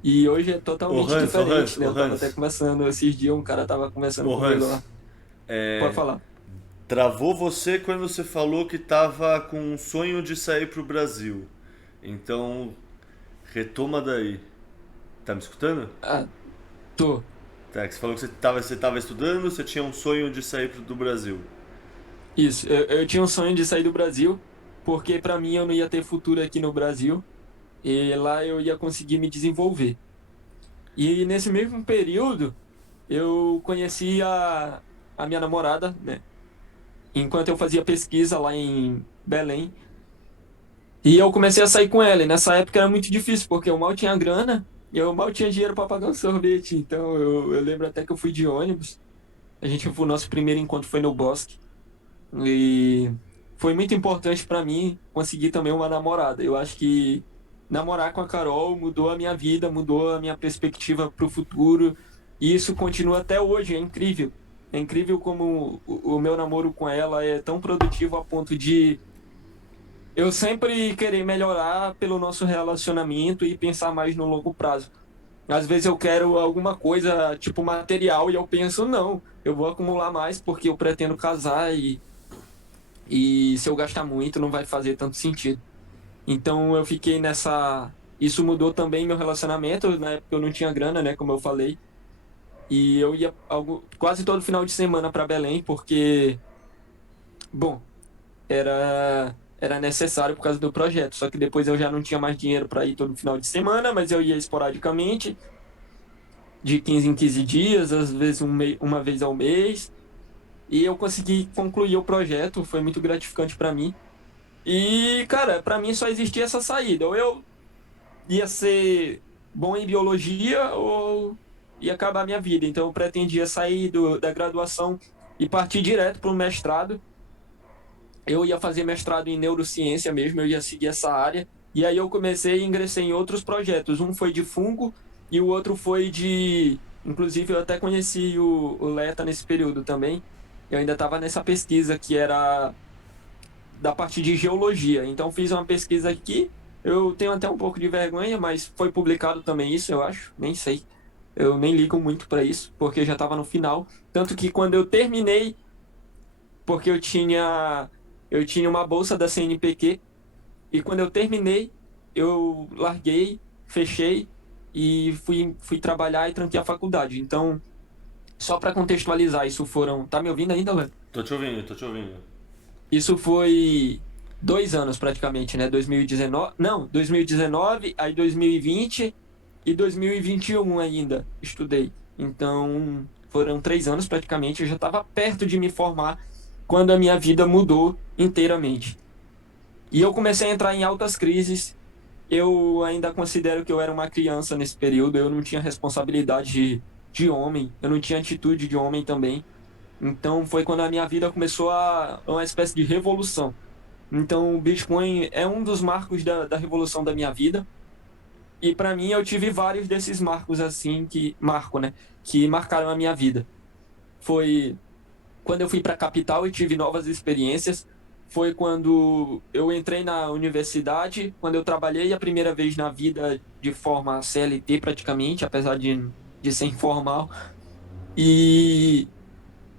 E hoje é totalmente diferente, né? Ô Eu tava até Hans, conversando esses dias, um cara tava conversando ô comigo Hans, lá. Pode falar. travou você quando você falou que tava com um sonho de sair pro Brasil. Então, retoma daí. Tá me escutando? Ah, tô. Tá, que você falou que você tava estudando, você tinha um sonho de sair do Brasil. Isso, eu tinha um sonho de sair do Brasil, porque para mim eu não ia ter futuro aqui no Brasil, e lá eu ia conseguir me desenvolver. E nesse mesmo período, eu conheci a minha namorada, né? Enquanto eu fazia pesquisa lá em Belém. E eu comecei a sair com ela. E nessa época era muito difícil, porque eu mal tinha grana e eu mal tinha dinheiro para pagar um sorvete. Então eu lembro até que eu fui de ônibus. O nosso primeiro encontro foi no Bosque. E foi muito importante para mim conseguir também uma namorada. Eu acho que namorar com a Carol mudou a minha vida, mudou a minha perspectiva para o futuro. E isso continua até hoje, é incrível. É incrível como o meu namoro com ela é tão produtivo a ponto de eu sempre querer melhorar pelo nosso relacionamento e pensar mais no longo prazo. Às vezes eu quero alguma coisa, tipo material, e eu penso, não, eu vou acumular mais porque eu pretendo casar e se eu gastar muito não vai fazer tanto sentido. Então eu fiquei nessa. Isso mudou também meu relacionamento. Na época eu não tinha grana, né? Como eu falei. E eu ia quase todo final de semana para Belém, porque, bom, era necessário por causa do projeto. Só que depois eu já não tinha mais dinheiro para ir todo final de semana, mas eu ia esporadicamente, de 15 em 15 dias, às vezes uma vez ao mês. E eu consegui concluir o projeto, foi muito gratificante para mim. E, cara, para mim só existia essa saída. Ou eu ia ser bom em biologia ou ia acabar a minha vida. Então eu pretendia sair da graduação e partir direto para o mestrado. Eu ia fazer mestrado em neurociência mesmo, eu ia seguir essa área. E aí eu comecei e ingressei em outros projetos. Um foi de fungo e o outro foi de... Inclusive eu até conheci o Leta nesse período também. Eu ainda estava nessa pesquisa que era da parte de geologia. Então fiz uma pesquisa aqui. Eu tenho até um pouco de vergonha, mas foi publicado também isso, eu acho. Nem sei. Eu nem ligo muito para isso, porque já estava no final. Tanto que quando eu terminei, porque eu tinha uma bolsa da CNPq, e quando eu terminei, eu larguei, fechei e fui trabalhar e tranquei a faculdade. Então, só para contextualizar, isso foram. Tá me ouvindo ainda, Léo? Tô te ouvindo, tô te ouvindo. Isso foi 2 anos praticamente, né? 2019, não, 2019, aí 2020 e 2021 ainda estudei. Então, foram 3 anos praticamente. Eu já estava perto de me formar quando a minha vida mudou inteiramente. E eu comecei a entrar em altas crises. Eu ainda considero que eu era uma criança nesse período. Eu não tinha responsabilidade de homem. Eu não tinha atitude de homem também. Então, foi quando a minha vida começou uma espécie de revolução. Então, o Bitcoin é um dos marcos da revolução da minha vida. E para mim, eu tive vários desses marcos assim né, que marcaram a minha vida. Foi quando eu fui para a capital e tive novas experiências. Foi quando eu entrei na universidade, quando eu trabalhei a primeira vez na vida de forma CLT praticamente, apesar de ser informal. E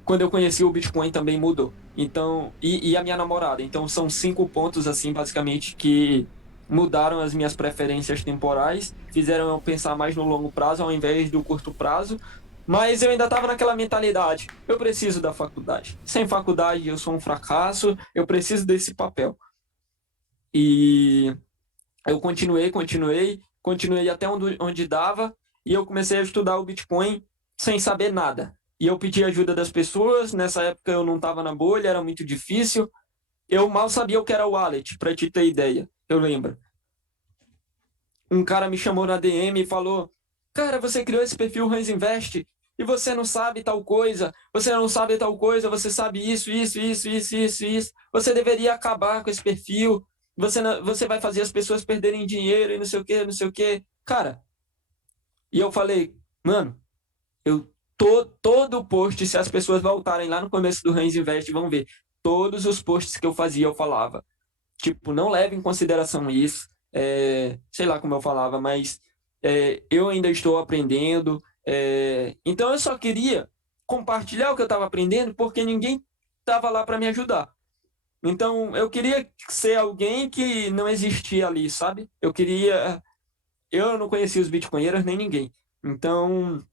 quando eu conheci o Bitcoin também mudou. Então, e a minha namorada. Então, são 5 pontos, assim, basicamente, que mudaram as minhas preferências temporais, fizeram eu pensar mais no longo prazo ao invés do curto prazo. Mas eu ainda estava naquela mentalidade: eu preciso da faculdade. Sem faculdade, eu sou um fracasso, eu preciso desse papel. E eu continuei até onde dava, e eu comecei a estudar o Bitcoin sem saber nada. E eu pedi ajuda das pessoas. Nessa época eu não estava na bolha, era muito difícil. Eu mal sabia o que era o wallet, para te ter ideia. Eu lembro. Um cara me chamou na DM e falou: cara, você criou esse perfil Hans Invest e você não sabe tal coisa, você não sabe tal coisa, você sabe isso, isso, isso, isso, isso, isso. Você deveria acabar com esse perfil. Você vai fazer as pessoas perderem dinheiro e não sei o que, não sei o que. Cara, e eu falei, mano, todo o post, se as pessoas voltarem lá no começo do Hans Invest, vão ver. Todos os posts que eu fazia, eu falava. Tipo, não leve em consideração isso. Sei lá como eu falava, mas eu ainda estou aprendendo. Então eu só queria compartilhar o que eu estava aprendendo, porque ninguém estava lá para me ajudar. Então eu queria ser alguém que não existia ali, sabe? Eu não conhecia os bitcoinheiros nem ninguém. Então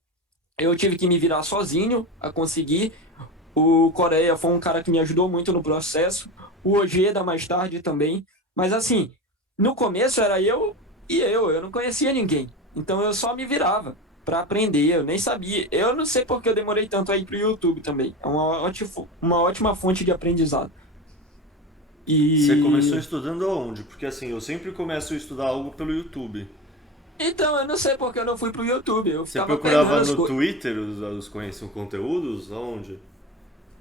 Eu tive que me virar sozinho a conseguir. O Coreia foi um cara que me ajudou muito no processo. O Ojeda mais tarde também. Mas assim, no começo era eu não conhecia ninguém. Então eu só me virava para aprender, eu nem sabia. Eu não sei porque eu demorei tanto a ir pro YouTube também. É uma ótima fonte de aprendizado. Você começou E estudando aonde? Porque assim, eu sempre começo a estudar algo pelo YouTube. então eu não sei porque eu não fui pro YouTube. Eu Você ficava pegando procurava as no coisas. Twitter os conteúdos? Aonde?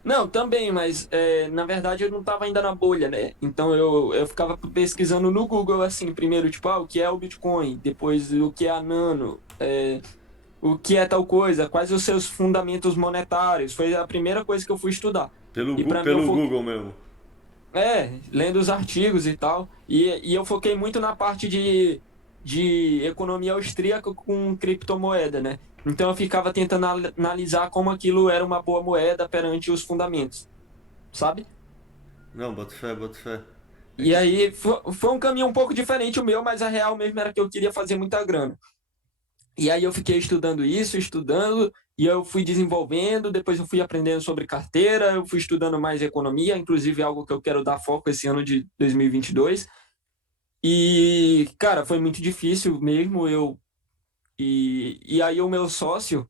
Não, também, mas na verdade eu não estava ainda na bolha, né? Então eu ficava pesquisando no Google, assim, primeiro, tipo, o que é o Bitcoin? Depois, o que é a Nano? O que é tal coisa? Quais os seus fundamentos monetários? Foi a primeira coisa que eu fui estudar. E para mim eu Pelo foquei, Google mesmo. lendo os artigos e tal. E eu foquei muito na parte de economia austríaca com criptomoeda, né? Então eu ficava tentando analisar como aquilo era uma boa moeda perante os fundamentos, sabe? Não, boto fé, boto fé. É E que, aí foi um caminho um pouco diferente o meu, mas a real mesmo era que eu queria fazer muita grana. E aí eu fiquei estudando isso, estudando, e eu fui desenvolvendo, depois eu fui aprendendo sobre carteira, eu fui estudando mais economia, inclusive algo que eu quero dar foco esse ano de 2022. E, cara, foi muito difícil mesmo, e aí o meu sócio,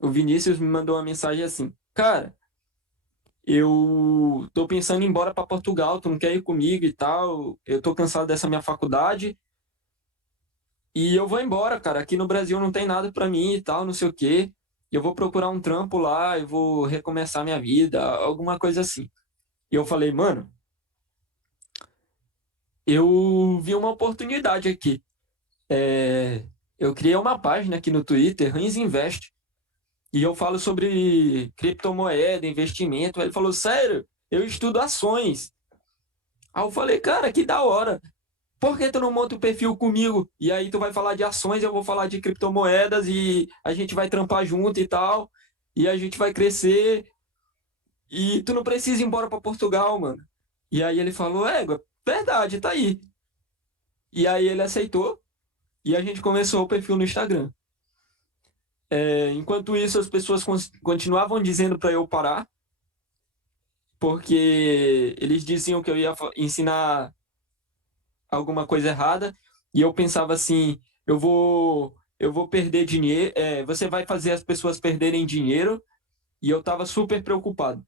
o Vinícius, me mandou uma mensagem assim: cara, eu tô pensando em ir embora para Portugal, tu não quer ir comigo e tal? Eu tô cansado dessa minha faculdade e eu vou embora, cara. Aqui no Brasil não tem nada para mim e tal, não sei o quê. Eu vou procurar um trampo lá, eu vou recomeçar minha vida, alguma coisa assim. E eu falei, mano, eu vi uma oportunidade aqui. Eu criei uma página aqui no Twitter, Rins Invest, e eu falo sobre criptomoeda, investimento. Aí ele falou, sério, eu estudo ações. Aí eu falei, cara, que da hora. Por que tu não monta o perfil comigo? E aí tu vai falar de ações, eu vou falar de criptomoedas e a gente vai trampar junto e tal. E a gente vai crescer. E tu não precisa ir embora para Portugal, mano. E aí ele falou, verdade, tá aí. E aí ele aceitou e a gente começou o perfil no Instagram. Enquanto isso, as pessoas continuavam dizendo para eu parar, porque eles diziam que eu ia ensinar alguma coisa errada, e eu pensava assim, eu vou perder dinheiro, você vai fazer as pessoas perderem dinheiro, e eu estava super preocupado.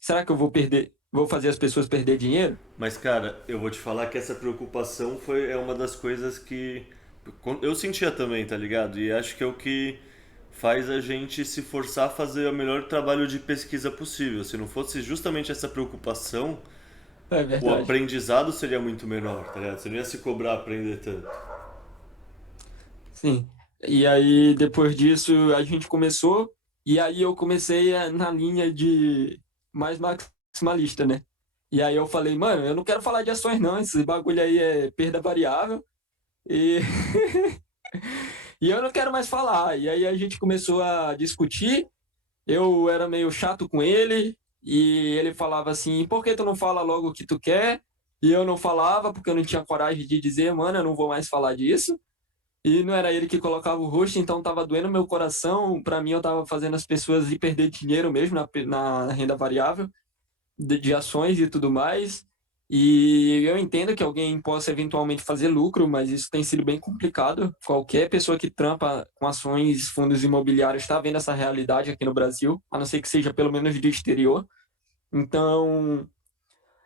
Será que eu vou fazer as pessoas perder dinheiro? mas cara, eu vou te falar que essa preocupação é uma das coisas que eu sentia também, tá ligado? E acho que é o que faz a gente se forçar a fazer o melhor trabalho de pesquisa possível. Se não fosse justamente essa preocupação, É o verdade. aprendizado seria muito menor, tá ligado? Você não ia se cobrar aprender tanto. Sim. E aí, depois disso, a gente começou, e aí eu comecei na linha de mais maximalista, né? E aí eu falei, mano, eu não quero falar de ações não, esse bagulho aí é perda variável, e, e eu não quero mais falar. E aí a gente começou a discutir, eu era meio chato com ele, e ele falava assim, por que tu não fala logo o que tu quer? E eu não falava, porque eu não tinha coragem de dizer, mano, eu não vou mais falar disso. E não era ele que colocava o rosto, então tava doendo meu coração. Para mim, eu tava fazendo as pessoas ir perder dinheiro mesmo na renda variável, de ações e tudo mais. E eu entendo que alguém possa eventualmente fazer lucro, mas isso tem sido bem complicado. Qualquer pessoa que trampa com ações, fundos imobiliários, está vendo essa realidade aqui no Brasil, a não ser que seja pelo menos de exterior. Então,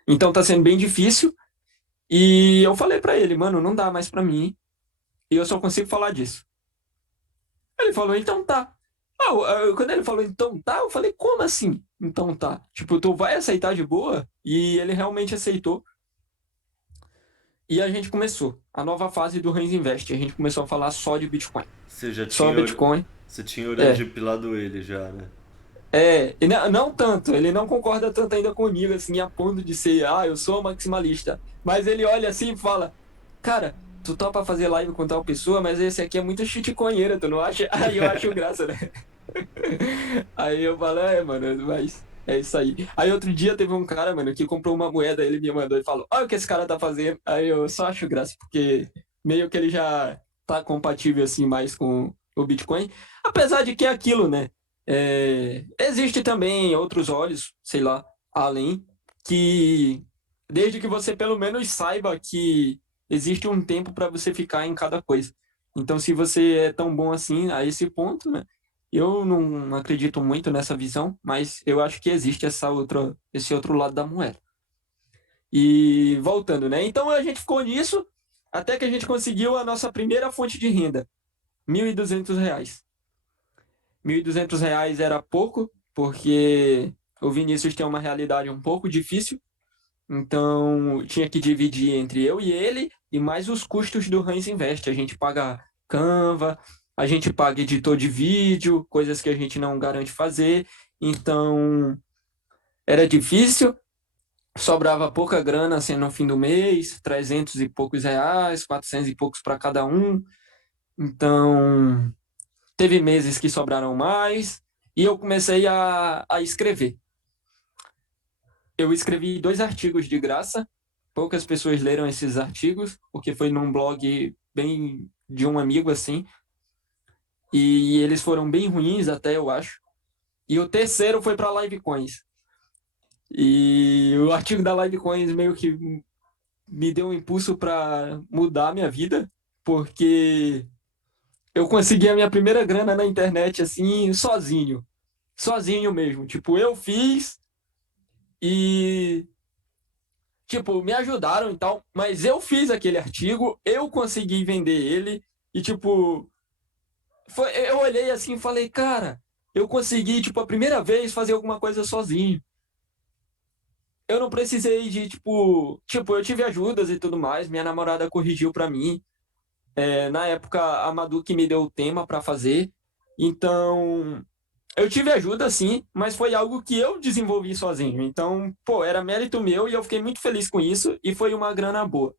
então tá sendo bem difícil. E eu falei para ele, mano, não dá mais para mim. E eu só consigo falar disso. Ele falou, então tá. Quando ele falou, então tá, eu falei, como assim? Então tá. Tipo, tu vai aceitar de boa? E ele realmente aceitou. E a gente começou a nova fase do Rens Invest. A gente começou a falar só de Bitcoin. Você já Só tinha, Bitcoin. você tinha orelha É. de pilado ele já, né? E não tanto, ele não concorda tanto ainda comigo, assim, a ponto de ser, eu sou maximalista. Mas ele olha assim e fala, cara, tu topa fazer live com tal pessoa, mas esse aqui é muito chiticonheira, tu não acha? Aí eu acho graça, né? Aí eu falo, mano, mas é isso aí. Aí outro dia teve um cara, mano, que comprou uma moeda, ele me mandou e falou, olha o que esse cara tá fazendo. Aí eu só acho graça, porque meio que ele já tá compatível, assim, mais o Bitcoin. Apesar de que é aquilo, né? Existe também outros olhos, sei lá, além, que desde que você pelo menos saiba que existe um tempo para você ficar em cada coisa. Então, se você é tão bom assim a esse ponto, né? Eu não acredito muito nessa visão, mas eu acho que existe esse outro lado da moeda. E voltando, né? Então a gente ficou nisso até que a gente conseguiu a nossa primeira fonte de renda, R$ 1.200. R$ 1.200 era pouco, porque o Vinícius tem uma realidade um pouco difícil, então tinha que dividir entre eu e ele e mais os custos do Hans Invest. A gente paga Canva, a gente paga editor de vídeo, coisas que a gente não garante fazer, então era difícil. Sobrava pouca grana assim no fim do mês, 300 e poucos reais, 400 e poucos para cada um. Então, teve meses que sobraram mais e eu comecei a escrever. Eu escrevi 2 artigos de graça, poucas pessoas leram esses artigos, porque foi num blog bem de um amigo assim, e eles foram bem ruins até, eu acho. E o terceiro foi para Livecoins. E o artigo da Livecoins meio que me deu um impulso para mudar a minha vida, porque eu consegui a minha primeira grana na internet assim, sozinho mesmo. Tipo, eu fiz e tipo, me ajudaram e tal, mas eu fiz aquele artigo, eu consegui vender ele e tipo, eu olhei assim e falei, cara, eu consegui, tipo, a primeira vez fazer alguma coisa sozinho. Eu não precisei de, tipo, eu tive ajudas e tudo mais, minha namorada corrigiu pra mim. Na época, a Madu que me deu o tema pra fazer. Então, eu tive ajuda, sim, mas foi algo que eu desenvolvi sozinho. Então, pô, era mérito meu e eu fiquei muito feliz com isso e foi uma grana boa.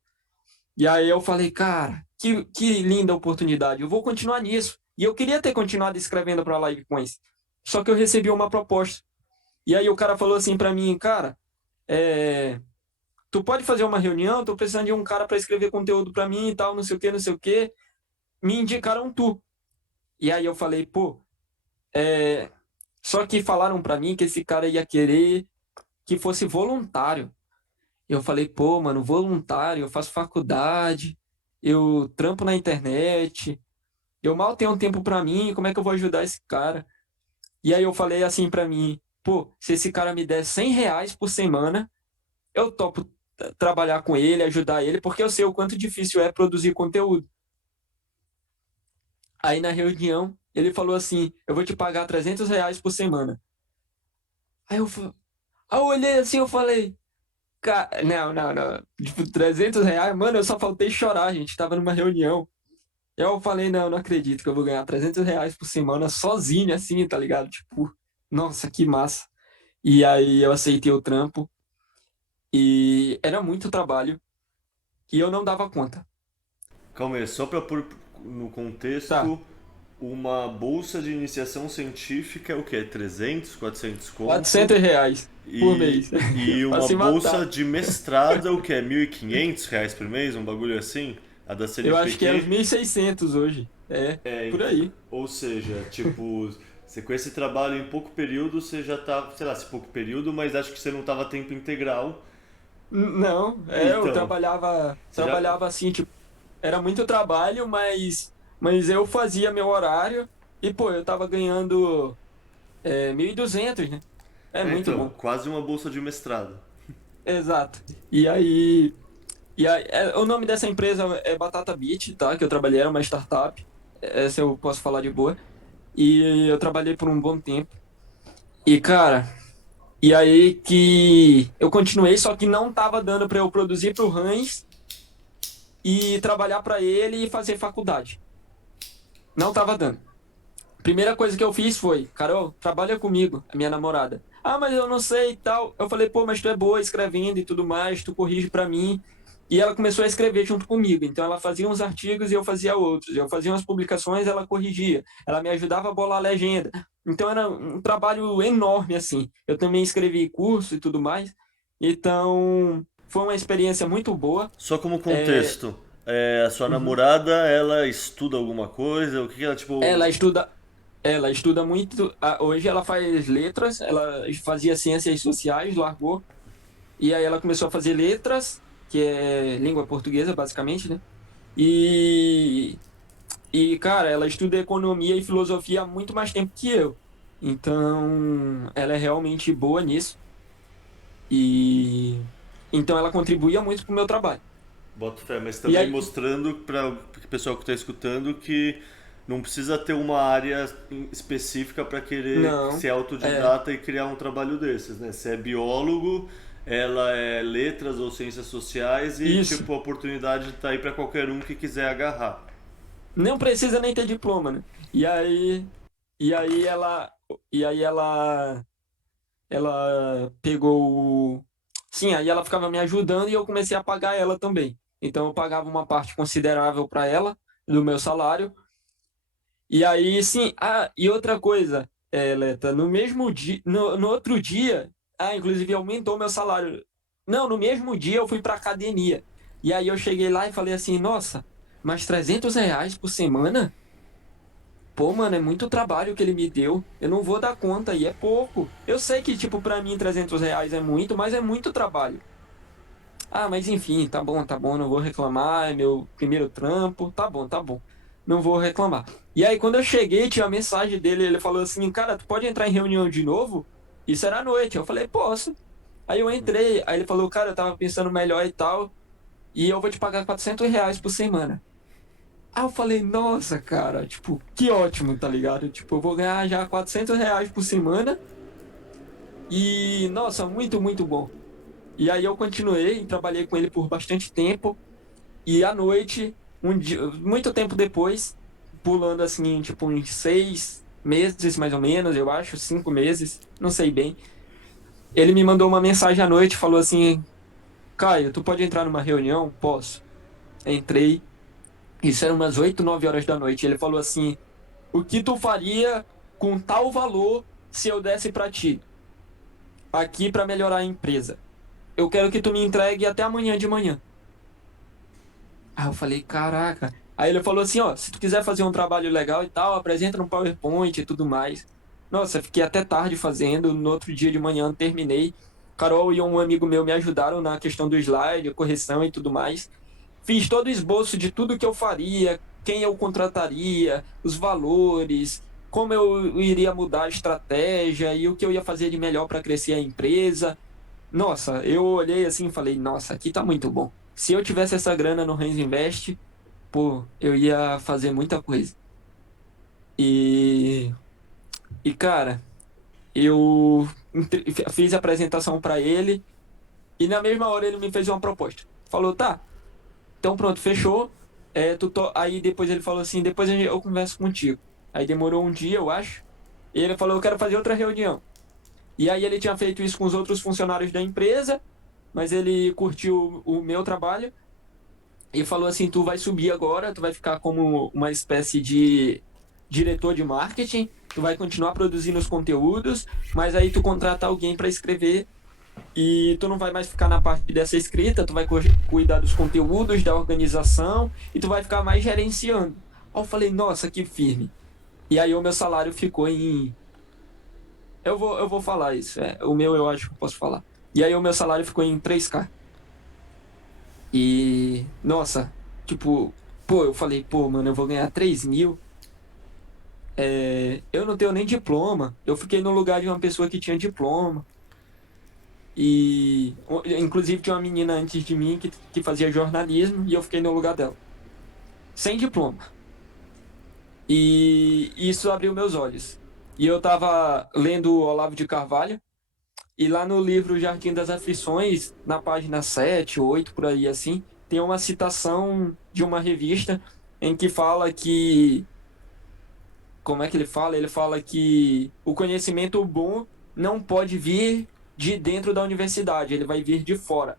E aí eu falei, cara, que linda oportunidade, eu vou continuar nisso. E eu queria ter continuado escrevendo pra Livecoins, só que eu recebi uma proposta. E aí o cara falou assim pra mim, cara, tu pode fazer uma reunião, tô precisando de um cara para escrever conteúdo para mim e tal, não sei o que, não sei o que. Me indicaram tu. E aí eu falei, pô, só que falaram para mim que esse cara ia querer que fosse voluntário. Eu falei, pô, mano, voluntário, eu faço faculdade, eu trampo na internet, eu mal tenho um tempo para mim, como é que eu vou ajudar esse cara? E aí eu falei assim para mim, pô, se esse cara me der R$ 100 por semana, eu topo trabalhar com ele, ajudar ele, porque eu sei o quanto difícil é produzir conteúdo. Aí na reunião, ele falou assim, eu vou te pagar R$ 300 por semana. Aí eu olhei assim, eu falei, cara, não. Tipo, R$ 300, mano, eu só faltei chorar, a gente tava numa reunião. E eu falei, não acredito que eu vou ganhar R$ 300 por semana sozinho, assim, tá ligado? Tipo, nossa, que massa. E aí eu aceitei o trampo e era muito trabalho e eu não dava conta. Calma aí, só para pôr no Tá, contexto, uma bolsa de iniciação científica é o quê? 300, 400 conto? R$ 400 por E, mês. e Pra uma se bolsa matar. de mestrado é o quê? R$ 1.500 por mês? Um bagulho assim? A da Eu acho que é uns CNPq? 1.600 hoje. Por aí. Ou seja, tipo, você com esse trabalho em pouco período, você já tá, sei lá, se pouco período, mas acho que você não tava tempo integral. Não, eu Então, você já. trabalhava assim, tipo, era muito trabalho, mas eu fazia meu horário e, pô, eu tava ganhando 1.200, né? É muito Então, bom. quase uma bolsa de mestrado. Exato. E aí, o nome dessa empresa é Batata Beat, tá? Que eu trabalhei, era uma startup. Essa eu posso falar de boa. E eu trabalhei por um bom tempo. E, cara, e aí que eu continuei, só que não tava dando para eu produzir pro Hans e trabalhar para ele e fazer faculdade. Não tava dando. Primeira coisa que eu fiz foi, Carol, trabalha comigo, a minha namorada. Ah, mas eu não sei e tal. Eu falei, pô, mas tu é boa escrevendo e tudo mais, tu corrige pra mim. E ela começou a escrever junto comigo. Então ela fazia uns artigos e eu fazia outros. Eu fazia umas publicações, ela corrigia. Ela me ajudava a bolar a legenda. Então era um trabalho enorme assim. Eu também escrevi curso e tudo mais. Então foi uma experiência muito boa. Só como É, contexto, A sua namorada, ela estuda alguma coisa? O que que ela, tipo... Ela estuda, ela estuda muito. Hoje ela faz letras, ela fazia ciências sociais, largou. E aí ela começou a fazer letras, que é língua portuguesa, basicamente, né? E, cara, ela estuda economia e filosofia há muito mais tempo que eu. Então, ela é realmente boa nisso. E então ela contribuía muito pro meu trabalho. Boto fé, mas E também aí, mostrando para o pessoal que está escutando que não precisa ter uma área específica para querer não, ser é autodidata e criar um trabalho desses, né? Se é biólogo, ela é letras ou ciências sociais e, isso. tipo, a oportunidade tá aí para qualquer um que quiser agarrar. Não precisa nem ter diploma, né? E aí, e aí ela, e aí ela pegou Sim, aí ela ficava me ajudando e eu comecei a pagar ela também. Então eu pagava uma parte considerável para ela do meu salário. E aí, sim, e outra coisa, Leta, no mesmo dia, no outro dia, inclusive aumentou meu salário. Não, no mesmo dia eu fui pra academia. E aí eu cheguei lá e falei assim, nossa, mas R$ 300 por semana? Pô, mano, é muito trabalho que ele me deu. Eu não vou dar conta e é pouco. Eu sei que, tipo, pra mim R$ 300 é muito, mas é muito trabalho. Mas enfim, tá bom, não vou reclamar, é meu primeiro trampo, tá bom, tá bom. Não vou reclamar. E aí, quando eu cheguei, tinha a mensagem dele, ele falou assim, cara, tu pode entrar em reunião de novo? Isso era à noite. Eu falei, posso. Aí eu entrei, aí ele falou, cara, eu tava pensando melhor e tal, e eu vou te pagar R$ 400 por semana. Aí eu falei, nossa, cara, tipo, que ótimo, tá ligado? Tipo, eu vou ganhar já R$ 400 por semana, e, nossa, muito, muito bom. E aí eu continuei, trabalhei com ele por bastante tempo. E à noite, um dia, muito tempo depois, pulando assim, tipo, uns 6 meses mais ou menos, eu acho, 5 meses, não sei bem. Ele me mandou uma mensagem à noite, falou assim: Caio, tu pode entrar numa reunião? Posso. Entrei, isso era umas 8, 9 horas da noite. Ele falou assim: o que tu faria com tal valor se eu desse pra ti, aqui pra melhorar a empresa? Eu quero que tu me entregue até amanhã de manhã. Aí eu falei, caraca. Aí ele falou assim, ó, se tu quiser fazer um trabalho legal e tal, apresenta no PowerPoint e tudo mais. Nossa, fiquei até tarde fazendo, no outro dia de manhã terminei. Carol e um amigo meu me ajudaram na questão do slide, correção e tudo mais. Fiz todo o esboço de tudo que eu faria, quem eu contrataria, os valores, como eu iria mudar a estratégia e o que eu ia fazer de melhor para crescer a empresa. Nossa, eu olhei assim e falei, nossa, aqui tá muito bom. Se eu tivesse essa grana no Renzo Invest, pô, eu ia fazer muita coisa. E, cara, eu fiz a apresentação para ele e na mesma hora ele me fez uma proposta. Falou, tá, então pronto, fechou. Aí depois ele falou assim, depois eu converso contigo. Aí demorou um dia, eu acho. E ele falou, eu quero fazer outra reunião. E aí ele tinha feito isso com os outros funcionários da empresa, mas ele curtiu o meu trabalho e falou assim: tu vai subir agora, tu vai ficar como uma espécie de diretor de marketing, tu vai continuar produzindo os conteúdos, mas aí tu contrata alguém para escrever e tu não vai mais ficar na parte dessa escrita, tu vai cuidar dos conteúdos, da organização e tu vai ficar mais gerenciando. Aí eu falei: nossa, que firme. E aí o meu salário ficou em. Eu vou falar isso, o meu eu acho que eu posso falar. E aí o meu salário ficou em 3K. E, nossa, tipo, pô, eu falei, pô, mano, eu vou ganhar 3 mil. Eu não tenho nem diploma. Eu fiquei no lugar de uma pessoa que tinha diploma. E, inclusive, tinha uma menina antes de mim que fazia jornalismo e eu fiquei no lugar dela. Sem diploma. E isso abriu meus olhos. E eu tava lendo o Olavo de Carvalho. E lá no livro Jardim das Aflições, na página 7, 8, por aí assim, tem uma citação de uma revista em que fala que. Como é que ele fala? Ele fala que o conhecimento bom não pode vir de dentro da universidade, ele vai vir de fora.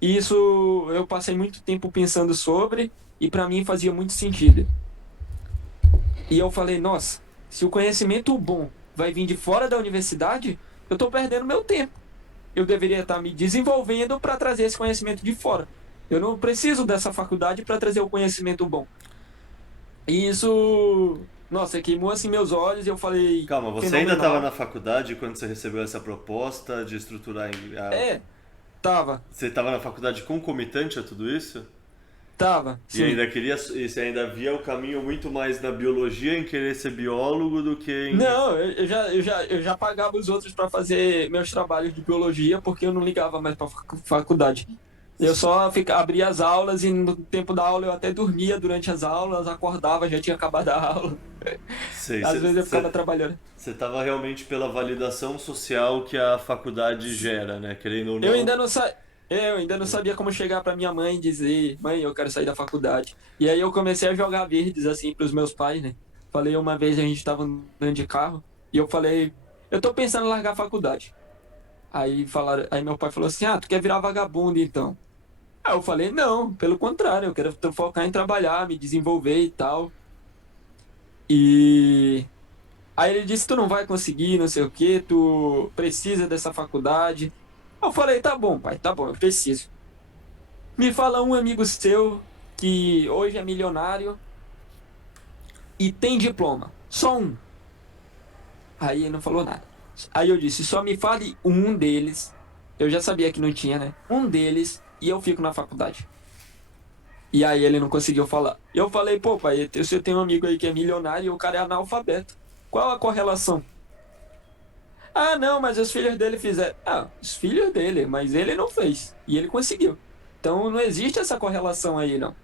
E isso eu passei muito tempo pensando sobre e para mim fazia muito sentido. E eu falei, nossa, se o conhecimento bom vai vir de fora da universidade, eu estou perdendo meu tempo. Eu deveria estar me desenvolvendo para trazer esse conhecimento de fora. Eu não preciso dessa faculdade para trazer o conhecimento bom. E isso, nossa, queimou assim meus olhos e eu falei, Calma, você ainda estava fenomenal. na faculdade quando você recebeu essa proposta de estruturar É, tava, Você estava na faculdade concomitante a tudo isso? tava, E sim. ainda queria, e você ainda via o caminho muito mais na biologia em querer ser biólogo do que em... Não, eu já pagava os outros para fazer meus trabalhos de biologia porque eu não ligava mais para faculdade. Eu só abria as aulas e no tempo da aula eu até dormia durante as aulas, acordava, já tinha acabado a aula. Sei, Às vezes eu ficava trabalhando. você estava realmente pela validação social que a faculdade gera, né? Querendo ou Eu não. ainda não sa... eu ainda não sabia como chegar para minha mãe e dizer, mãe, eu quero sair da faculdade. E aí eu comecei a jogar verdes assim para os meus pais, né? Falei uma vez a gente estava andando de carro e eu falei, eu tô pensando em largar a faculdade. Aí meu pai falou assim: "Ah, tu quer virar vagabundo então?" Aí eu falei: "Não, pelo contrário, eu quero focar em trabalhar, me desenvolver e tal." E aí ele disse: "Tu não vai conseguir, não sei o quê, tu precisa dessa faculdade." Eu falei: "Tá bom, pai, tá bom, eu preciso." Me fala um amigo seu que hoje é milionário e tem diploma. Só um. Aí ele não falou nada. Aí eu disse: "Só me fale um deles." Eu já sabia que não tinha, né? Um deles e eu fico na faculdade. E aí ele não conseguiu falar. E eu falei: "Pô, pai, você tem um amigo aí que é milionário e o cara é analfabeto. Qual a correlação?" "Ah, não, mas os filhos dele fizeram." "Ah, os filhos dele, mas ele não fez. E ele conseguiu. Então não existe essa correlação aí, não."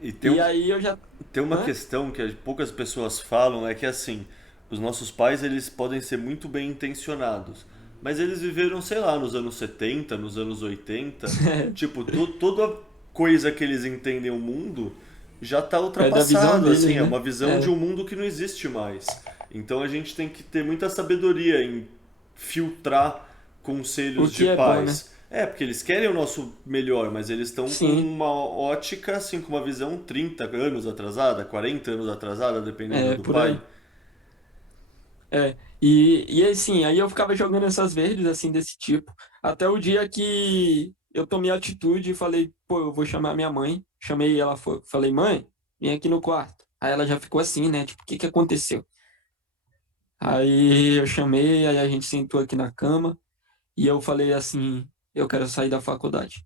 E tem, E um, aí eu já. tem uma Hã? questão que poucas pessoas falam, é que assim, os nossos pais eles podem ser muito bem intencionados, mas eles viveram, sei lá, nos anos 70, nos anos 80, tipo, toda coisa que eles entendem o mundo já está É da visão ultrapassado, assim, deles, é né? uma visão de É. um mundo que não existe mais. Então a gente tem que ter muita sabedoria em filtrar O conselhos de que é bom, né? pais. É, porque eles querem o nosso melhor, mas eles estão com Sim. uma ótica, assim, com uma visão 30 anos atrasada, 40 anos atrasada, dependendo É, do por pai. aí. É. E assim, aí eu ficava jogando essas verdes, assim, desse tipo. Até o dia que eu tomei atitude e falei: "Pô, eu vou chamar minha mãe." Chamei ela, falei: "Mãe, vem aqui no quarto." Aí ela já ficou assim, né? Tipo, o que que aconteceu? Aí eu chamei, aí a gente sentou aqui na cama e eu falei assim: "Eu quero sair da faculdade."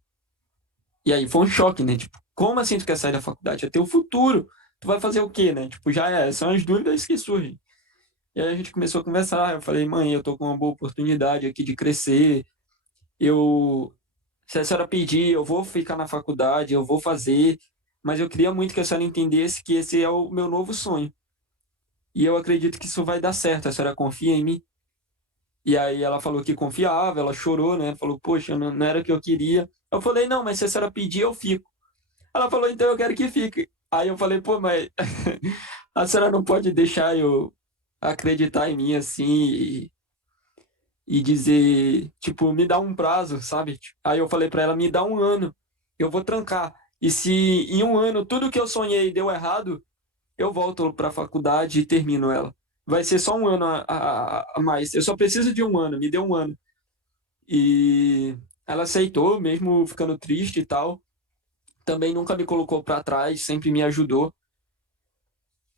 E aí foi um choque, né? Tipo, como assim tu quer sair da faculdade? É teu futuro. Tu vai fazer o quê, né? Tipo, são as dúvidas que surgem. E aí a gente começou a conversar. Eu falei: "Mãe, eu tô com uma boa oportunidade aqui de crescer. Eu, se a senhora pedir, eu vou ficar na faculdade, eu vou fazer, mas eu queria muito que a senhora entendesse que esse é o meu novo sonho. E eu acredito que isso vai dar certo. A senhora confia em mim?" E aí ela falou que confiava, ela chorou, né? Falou: "Poxa, não era o que eu queria." Eu falei: "Não, mas se a senhora pedir, eu fico." Ela falou: "Então eu quero que fique." Aí eu falei: "Pô, mas a senhora não pode deixar eu acreditar em mim assim e dizer, tipo, me dá um prazo, sabe?" Aí eu falei pra ela: "Me dá um ano, eu vou trancar. E se em um ano tudo que eu sonhei deu errado, eu volto pra faculdade e termino ela. Vai ser só um ano a mais. Eu só preciso de um ano, me dê um ano." E ela aceitou, mesmo ficando triste e tal. Também nunca me colocou pra trás, sempre me ajudou.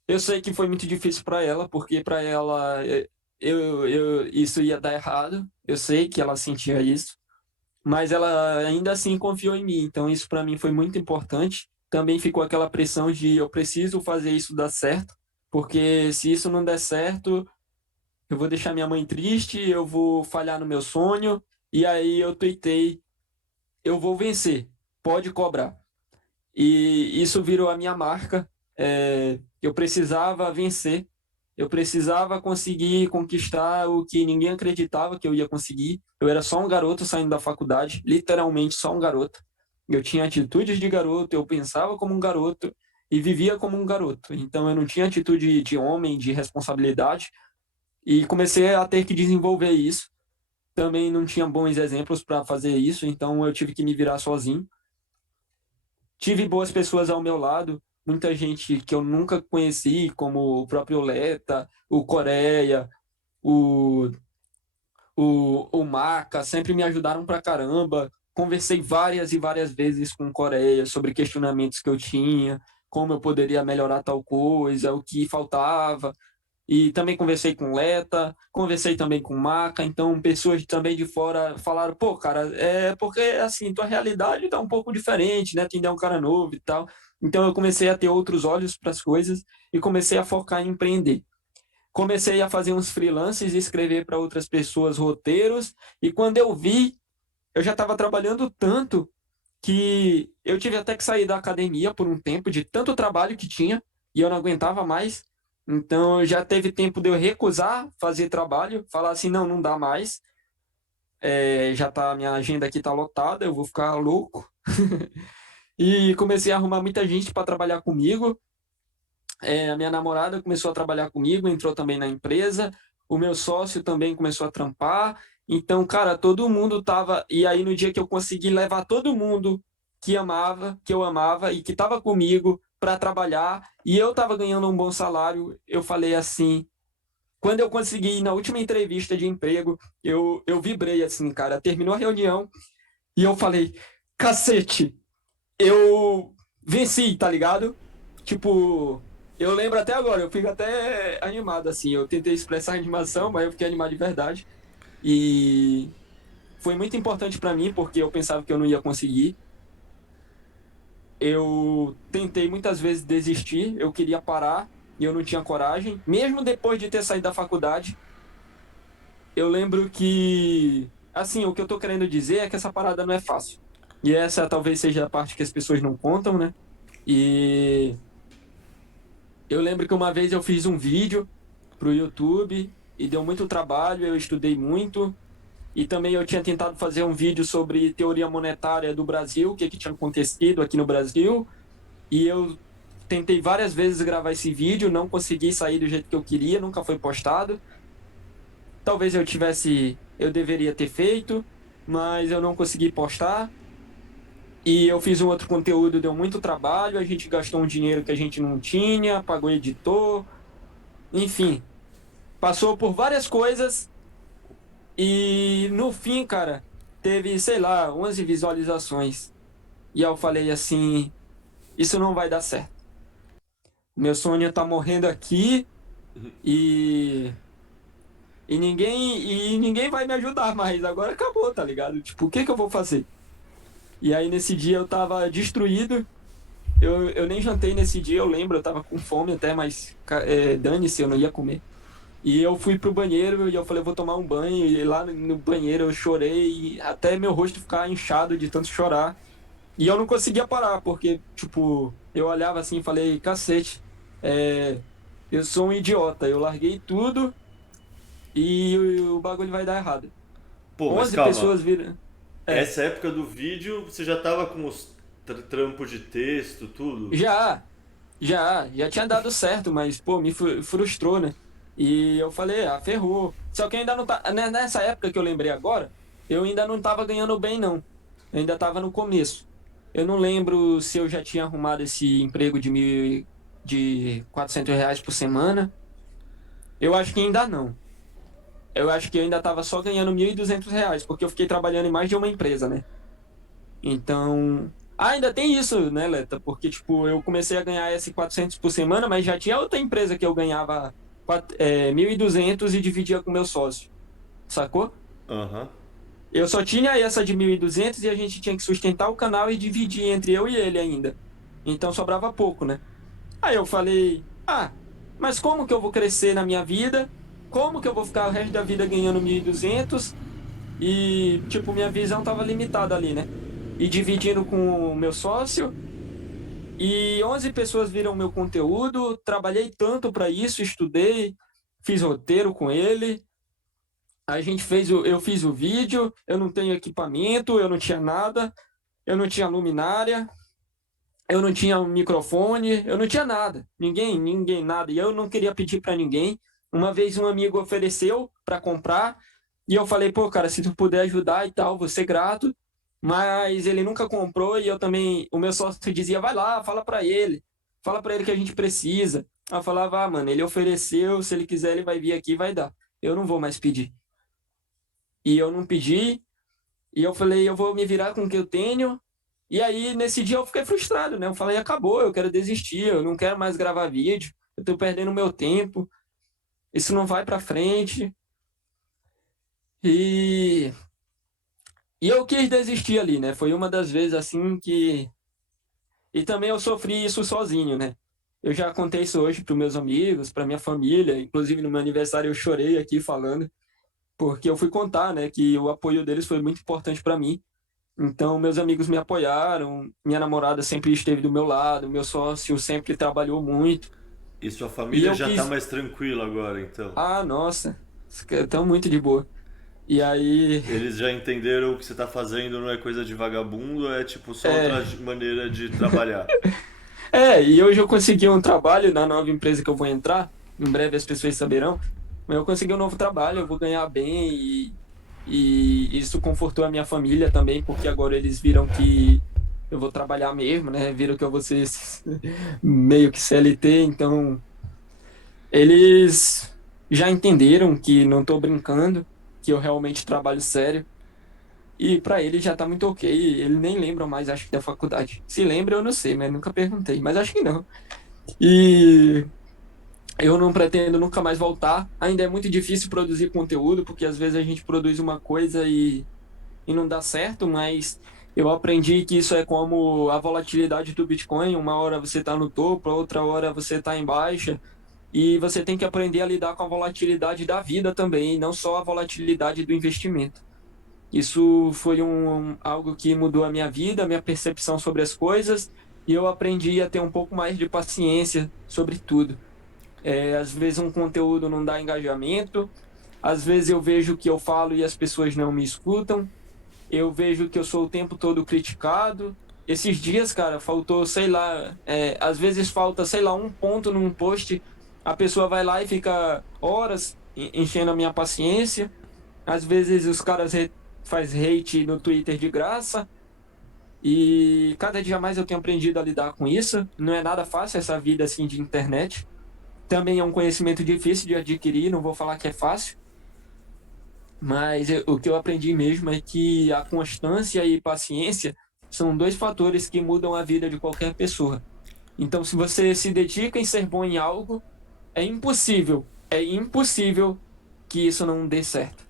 Eu sei que foi muito difícil para ela, porque para ela isso ia dar errado. Eu sei que ela sentia isso, mas ela ainda assim confiou em mim. Então isso para mim foi muito importante. Também ficou aquela pressão de eu preciso fazer isso dar certo, porque se isso não der certo, eu vou deixar minha mãe triste, eu vou falhar no meu sonho. E aí eu tuitei: "Eu vou vencer, pode cobrar." E isso virou a minha marca. Eu precisava vencer, eu precisava conseguir conquistar o que ninguém acreditava que eu ia conseguir. Eu era só um garoto saindo da faculdade, literalmente só um garoto. Eu tinha atitudes de garoto, eu pensava como um garoto e vivia como um garoto. Então eu não tinha atitude de homem, de responsabilidade, e comecei a ter que desenvolver isso. Também não tinha bons exemplos para fazer isso, então eu tive que me virar sozinho. Tive boas pessoas ao meu lado, muita gente que eu nunca conheci, como o próprio Leta, o Coreia, o, o Maca, sempre me ajudaram pra caramba. conversei várias e várias vezes com Coreia sobre questionamentos que eu tinha, como eu poderia melhorar tal coisa, o que faltava. E também conversei com Leta, conversei também com Maca, então pessoas também de fora falaram, pô, cara, é porque assim, tua realidade tá um pouco diferente, né? Tu ainda é um cara novo e tal. Então eu comecei a ter outros olhos para as coisas e comecei a focar em empreender. Comecei a fazer uns freelances, escrever para outras pessoas roteiros, e quando eu vi, eu já estava trabalhando tanto que eu tive até que sair da academia por um tempo, de tanto trabalho que tinha, e eu não aguentava mais. Então já teve tempo de eu recusar fazer trabalho, falar assim, não, não dá mais. Já tá, minha agenda aqui tá lotada, eu vou ficar louco. E comecei a arrumar muita gente para trabalhar comigo. A minha namorada começou a trabalhar comigo, entrou também na empresa. O meu sócio também começou a trampar. Então, cara, todo mundo tava. E aí, no dia que eu consegui levar todo mundo que amava, que eu amava e que tava comigo para trabalhar, e eu tava ganhando um bom salário, eu falei assim. Quando eu consegui, na última entrevista de emprego, eu vibrei assim, cara. Terminou a reunião e eu falei: cacete, eu venci, tá ligado? Tipo, eu lembro até agora, eu fico até animado, assim. Eu tentei expressar a animação, mas eu fiquei animado de verdade. E foi muito importante pra mim, porque eu pensava que eu não ia conseguir. Eu tentei muitas vezes desistir, eu queria parar e eu não tinha coragem. Mesmo depois de ter saído da faculdade, eu lembro que, assim, o que eu tô querendo dizer é que essa parada não é fácil. E essa talvez seja a parte que as pessoas não contam, né? E eu lembro que uma vez eu fiz um vídeo pro YouTube e deu muito trabalho, eu estudei muito. E também eu tinha tentado fazer um vídeo sobre teoria monetária do Brasil, o que tinha acontecido aqui no Brasil. E eu tentei várias vezes gravar esse vídeo, não consegui sair do jeito que eu queria, nunca foi postado. Talvez eu deveria ter feito, mas eu não consegui postar. E eu fiz um outro conteúdo, deu muito trabalho, a gente gastou um dinheiro que a gente não tinha, pagou editor, enfim, passou por várias coisas e no fim, cara, teve, sei lá, 11 visualizações. E eu falei assim, isso não vai dar certo. Meu sonho tá morrendo aqui e ninguém vai me ajudar mais. Agora acabou, tá ligado? Tipo, o que que eu vou fazer? E aí nesse dia eu tava destruído. Eu nem jantei nesse dia, eu lembro, eu tava com fome até, mas dane-se, eu não ia comer. E eu fui pro banheiro e eu falei, vou tomar um banho. E lá no banheiro eu chorei até meu rosto ficar inchado de tanto chorar. E eu não conseguia parar, porque, tipo, eu olhava assim e falei, cacete, eu sou um idiota. Eu larguei tudo e o bagulho vai dar errado. Pô, mas 11 calma. pessoas viram. É, Essa época do vídeo, você já tava com os trampos de texto, tudo? já, já tinha dado certo, mas, pô, me frustrou, né? E eu falei, ah, ferrou. Só que eu ainda não tá. Nessa época que eu lembrei agora, eu ainda não tava ganhando bem, não. Eu ainda tava no começo. Eu não lembro se eu já tinha arrumado esse emprego de R$ 400 por semana. Eu acho que ainda não. Eu acho que eu ainda tava só ganhando R$ 1.200, porque eu fiquei trabalhando em mais de uma empresa, né? Então, ainda tem isso, né, Leta? Porque, tipo, eu comecei a ganhar esse 400 por semana, mas já tinha outra empresa que eu ganhava 1.200 e dividia com meu sócio, sacou? Aham. Eu só tinha essa de 1.200 e a gente tinha que sustentar o canal e dividir entre eu e ele ainda. Então sobrava pouco, né? Aí eu falei, ah, mas como que eu vou crescer na minha vida? Como que eu vou ficar o resto da vida ganhando 1.200? E, tipo, minha visão tava limitada ali, né? E dividindo com o meu sócio. E 11 pessoas viram meu conteúdo. Trabalhei tanto para isso, estudei, fiz roteiro com ele. Eu fiz o vídeo. Eu não tenho equipamento, eu não tinha nada. Eu não tinha luminária. Eu não tinha um microfone. Eu não tinha nada. Ninguém, nada. E eu não queria pedir para ninguém. Uma vez um amigo ofereceu para comprar. E eu falei, pô, cara, se tu puder ajudar e tal, vou ser grato. Mas ele nunca comprou e eu também, o meu sócio dizia, vai lá, fala pra ele que a gente precisa. Eu falava, ah, mano, ele ofereceu, se ele quiser ele vai vir aqui e vai dar. Eu não vou mais pedir. E eu não pedi E eu falei, eu vou me virar com o que eu tenho. E aí, nesse dia, eu fiquei frustrado, né? Eu falei, acabou, eu quero desistir, eu não quero mais gravar vídeo, eu tô perdendo meu tempo, isso não vai pra frente. E, e eu quis desistir ali, né? Foi uma das vezes assim que. E também eu sofri isso sozinho, né? Eu já contei isso hoje para meus amigos, para minha família, inclusive no meu aniversário eu chorei aqui falando, porque eu fui contar, né, que o apoio deles foi muito importante para mim. Então, meus amigos me apoiaram, minha namorada sempre esteve do meu lado, meu sócio sempre trabalhou muito. E sua E família eu já tá quis. mais tranquila agora, então? Ah, nossa, estão muito de boa. E aí. Eles já entenderam o que você tá fazendo não é coisa de vagabundo, é tipo só É, outra maneira de trabalhar. e hoje eu consegui um trabalho na nova empresa que eu vou entrar, em breve as pessoas saberão, mas eu consegui um novo trabalho, eu vou ganhar bem e isso confortou a minha família também, porque agora eles viram que eu vou trabalhar mesmo, né? Viram que eu vou ser meio que CLT, então eles já entenderam que não estou brincando, que eu realmente trabalho sério. E para ele já tá muito ok. Ele nem lembra mais, acho que da faculdade. Se lembra, eu não sei, mas nunca perguntei. Mas acho que não. E eu não pretendo nunca mais voltar. Ainda é muito difícil produzir conteúdo, porque às vezes a gente produz uma coisa e não dá certo, mas eu aprendi que isso é como a volatilidade do Bitcoin. Uma hora você está no topo, outra hora você está em baixa. E você tem que aprender a lidar com a volatilidade da vida também, não só a volatilidade do investimento. Isso foi algo que mudou a minha vida, a minha percepção sobre as coisas, e eu aprendi a ter um pouco mais de paciência sobre tudo. Às vezes um conteúdo não dá engajamento, às vezes eu vejo que eu falo e as pessoas não me escutam, eu vejo que eu sou o tempo todo criticado. Esses dias, cara, faltou, sei lá, às vezes falta, sei lá, um ponto num post, a pessoa vai lá e fica horas enchendo a minha paciência. Às vezes os caras faz hate no Twitter de graça. E cada dia mais eu tenho aprendido a lidar com isso. Não é nada fácil essa vida assim de internet. Também é um conhecimento difícil de adquirir, não vou falar que é fácil. Mas o que eu aprendi mesmo é que a constância e paciência são dois fatores que mudam a vida de qualquer pessoa. Então, se você se dedica em ser bom em algo, é impossível que isso não dê certo.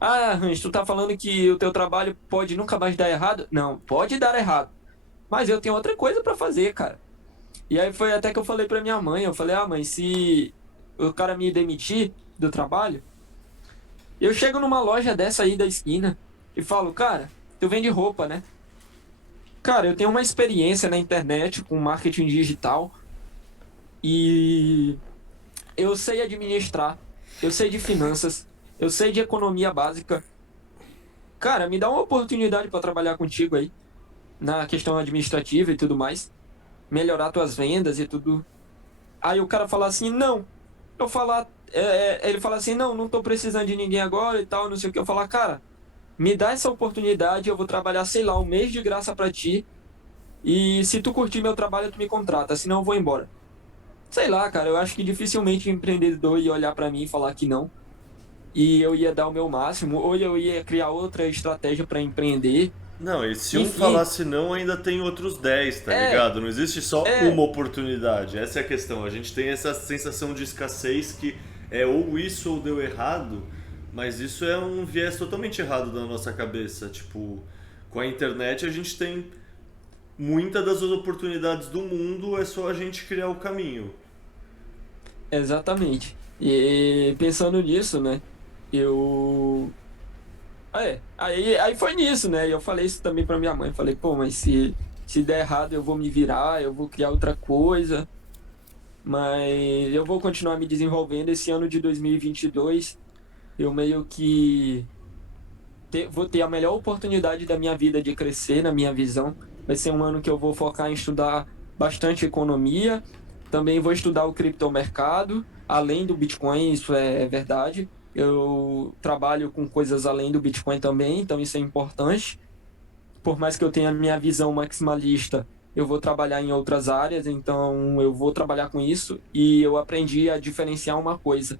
Ah, Hans, tu tá falando que o teu trabalho pode nunca mais dar errado? Não, pode dar errado. Mas eu tenho outra coisa pra fazer, cara. E aí foi até que eu falei pra minha mãe, eu falei, mãe, se o cara me demitir do trabalho, eu chego numa loja dessa aí da esquina e falo, cara, tu vende roupa, né? Cara, eu tenho uma experiência na internet com marketing digital e eu sei administrar, eu sei de finanças, eu sei de economia básica. Cara, me dá uma oportunidade para trabalhar contigo aí, na questão administrativa e tudo mais, melhorar tuas vendas e tudo. Aí o cara fala assim, não. Ele fala assim, não, não tô precisando de ninguém agora e tal, não sei o que. Eu falo, cara, me dá essa oportunidade, eu vou trabalhar, sei lá, um mês de graça para ti. E se tu curtir meu trabalho, tu me contrata, senão eu vou embora. Sei lá, cara, eu acho que dificilmente o empreendedor ia olhar para mim e falar que não. E eu ia dar o meu máximo, ou eu ia criar outra estratégia para empreender. Não, e se um Enfim, falasse não, ainda tem outros 10, tá é, ligado? Não existe só é, uma oportunidade. Essa é a questão. A gente tem essa sensação de escassez que é ou isso ou deu errado, mas isso é um viés totalmente errado da nossa cabeça. Tipo, com a internet a gente tem muitas das oportunidades do mundo, é só a gente criar o caminho. exatamente. E pensando nisso, né, eu aí foi nisso, né? E eu falei isso também pra minha mãe. Falei, pô, mas se der errado eu vou me virar, eu vou criar outra coisa. Mas eu vou continuar me desenvolvendo. Esse ano de 2022, eu meio que vou ter a melhor oportunidade da minha vida de crescer, na minha visão. Vai ser um ano que eu vou focar em estudar bastante economia. Também vou estudar o criptomercado, além do Bitcoin, isso é verdade. Eu trabalho com coisas além do Bitcoin também, então isso é importante. Por mais que eu tenha a minha visão maximalista, eu vou trabalhar em outras áreas, então eu vou trabalhar com isso. E eu aprendi a diferenciar uma coisa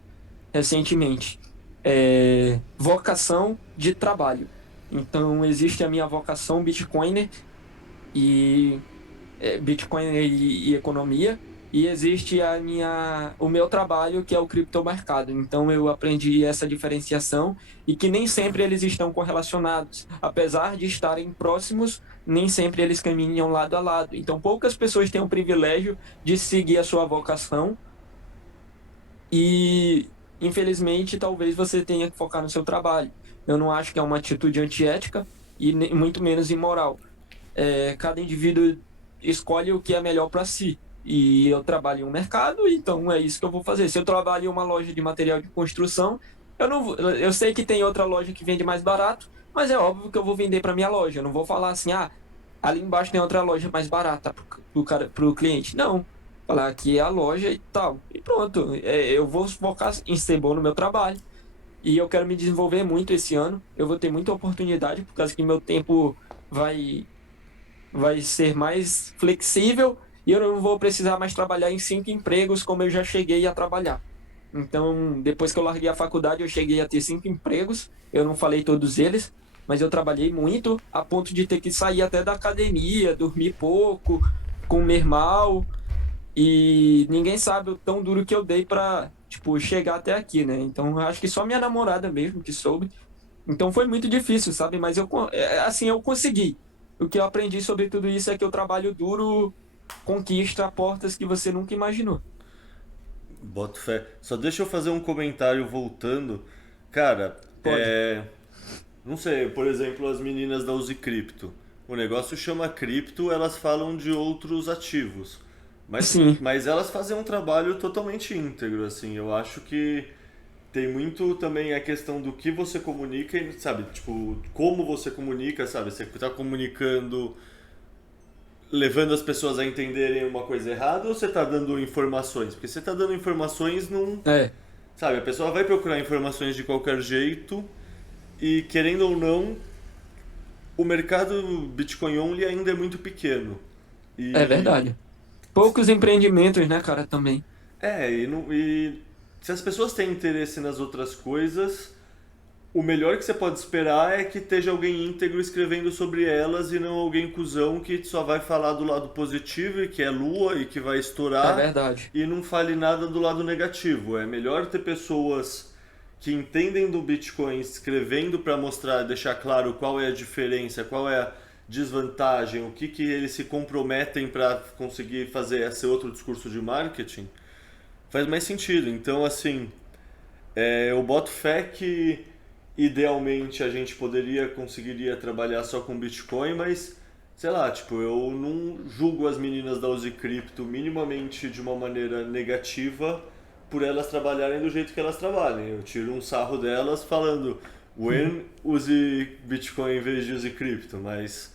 recentemente: vocação de trabalho. Então, existe a minha vocação Bitcoiner e Bitcoiner e economia, e existe o meu trabalho, que é o criptomercado. Então, eu aprendi essa diferenciação e que nem sempre eles estão correlacionados. Apesar de estarem próximos, nem sempre eles caminham lado a lado. Então, poucas pessoas têm o privilégio de seguir a sua vocação e, infelizmente, talvez você tenha que focar no seu trabalho. Eu não acho que é uma atitude antiética e muito menos imoral. Cada indivíduo escolhe o que é melhor para si. E eu trabalho em um mercado, então é isso que eu vou fazer. Se eu trabalho em uma loja de material de construção, eu não eu sei que tem outra loja que vende mais barato, mas é óbvio que eu vou vender para minha loja. Eu não vou falar assim, ali embaixo tem outra loja mais barata pro cliente. Não. Falar aqui é a loja e tal. E pronto. Eu vou focar em ser bom no meu trabalho. E eu quero me desenvolver muito esse ano. Eu vou ter muita oportunidade, por causa que meu tempo vai ser mais flexível e eu não vou precisar mais trabalhar em 5 empregos como eu já cheguei a trabalhar. Então, depois que eu larguei a faculdade, eu cheguei a ter 5 empregos. Eu não falei todos eles, mas eu trabalhei muito a ponto de ter que sair até da academia, dormir pouco, comer mal. E ninguém sabe o tão duro que eu dei pra, tipo, chegar até aqui, né? Então, eu acho que só minha namorada mesmo que soube. Então, foi muito difícil, sabe? Mas assim, eu consegui. O que eu aprendi sobre tudo isso é que o trabalho duro conquista portas que você nunca imaginou. Boto fé. Só deixa eu fazer um comentário voltando. Cara, Pode. não sei, por exemplo, as meninas da Uzi Cripto. O negócio chama cripto, elas falam de outros ativos. Sim, Mas elas fazem um trabalho totalmente íntegro, assim. Eu acho que tem muito também a questão do que você comunica, e, sabe? Tipo, como você comunica, sabe? Você tá comunicando, levando as pessoas a entenderem uma coisa errada, ou você tá dando informações? Porque você tá dando informações num... é, Sabe, a pessoa vai procurar informações de qualquer jeito e, querendo ou não, o mercado Bitcoin only ainda é muito pequeno. é E verdade. Poucos empreendimentos, né, cara, também. e se as pessoas têm interesse nas outras coisas, o melhor que você pode esperar é que esteja alguém íntegro escrevendo sobre elas e não alguém cuzão que só vai falar do lado positivo e que é lua e que vai É estourar verdade. e não fale nada do lado negativo. É melhor ter pessoas que entendem do Bitcoin escrevendo para mostrar, deixar claro qual é a diferença, qual é a desvantagem, o que eles se comprometem para conseguir fazer esse outro discurso de marketing, faz mais sentido. Então, assim, eu boto fé que idealmente a gente conseguiria trabalhar só com Bitcoin, mas sei lá, tipo, eu não julgo as meninas da Uzi Crypto minimamente de uma maneira negativa por elas trabalharem do jeito que elas trabalham. Eu tiro um sarro delas falando, when use Bitcoin em vez de use Crypto, mas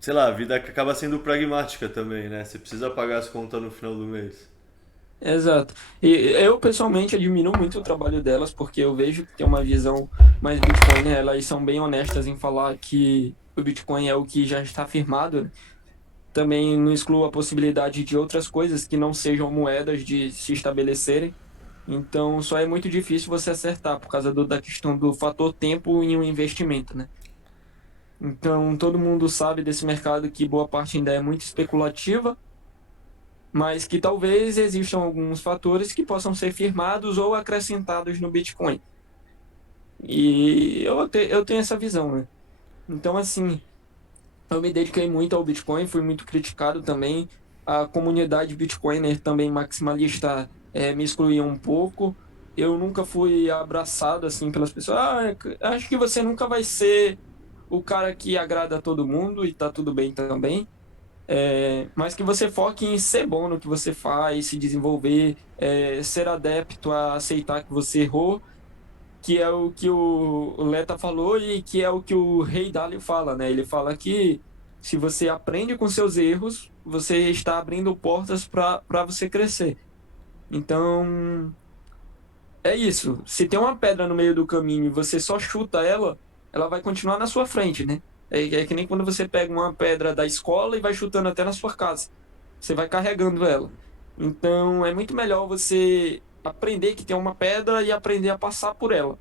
sei lá, a vida acaba sendo pragmática também, né? Você precisa pagar as contas no final do mês. Exato. E eu pessoalmente admiro muito o trabalho delas, porque eu vejo que tem uma visão mais Bitcoin, né? Elas são bem honestas em falar que o Bitcoin é o que já está firmado, né? Também não excluo a possibilidade de outras coisas que não sejam moedas de se estabelecerem. Então, só é muito difícil você acertar por causa da questão do fator tempo em um investimento, né? Então, todo mundo sabe desse mercado que boa parte ainda é muito especulativa, mas que talvez existam alguns fatores que possam ser firmados ou acrescentados no Bitcoin. E eu tenho essa visão, né? Então, assim, eu me dediquei muito ao Bitcoin, fui muito criticado também. A comunidade Bitcoiner também maximalista me excluía um pouco. Eu nunca fui abraçado assim pelas pessoas. Acho que você nunca vai ser o cara que agrada a todo mundo e tá tudo bem também. Mas que você foque em ser bom no que você faz, se desenvolver, ser adepto a aceitar que você errou, que é o que o Leta falou e que é o que o Rei Dalio fala, né? Ele fala que se você aprende com seus erros, você está abrindo portas para você crescer. Então, é isso. Se tem uma pedra no meio do caminho e você só chuta ela, ela vai continuar na sua frente, né? É que nem quando você pega uma pedra da escola e vai chutando até na sua casa. Você vai carregando ela. Então, é muito melhor você aprender que tem uma pedra e aprender a passar por ela.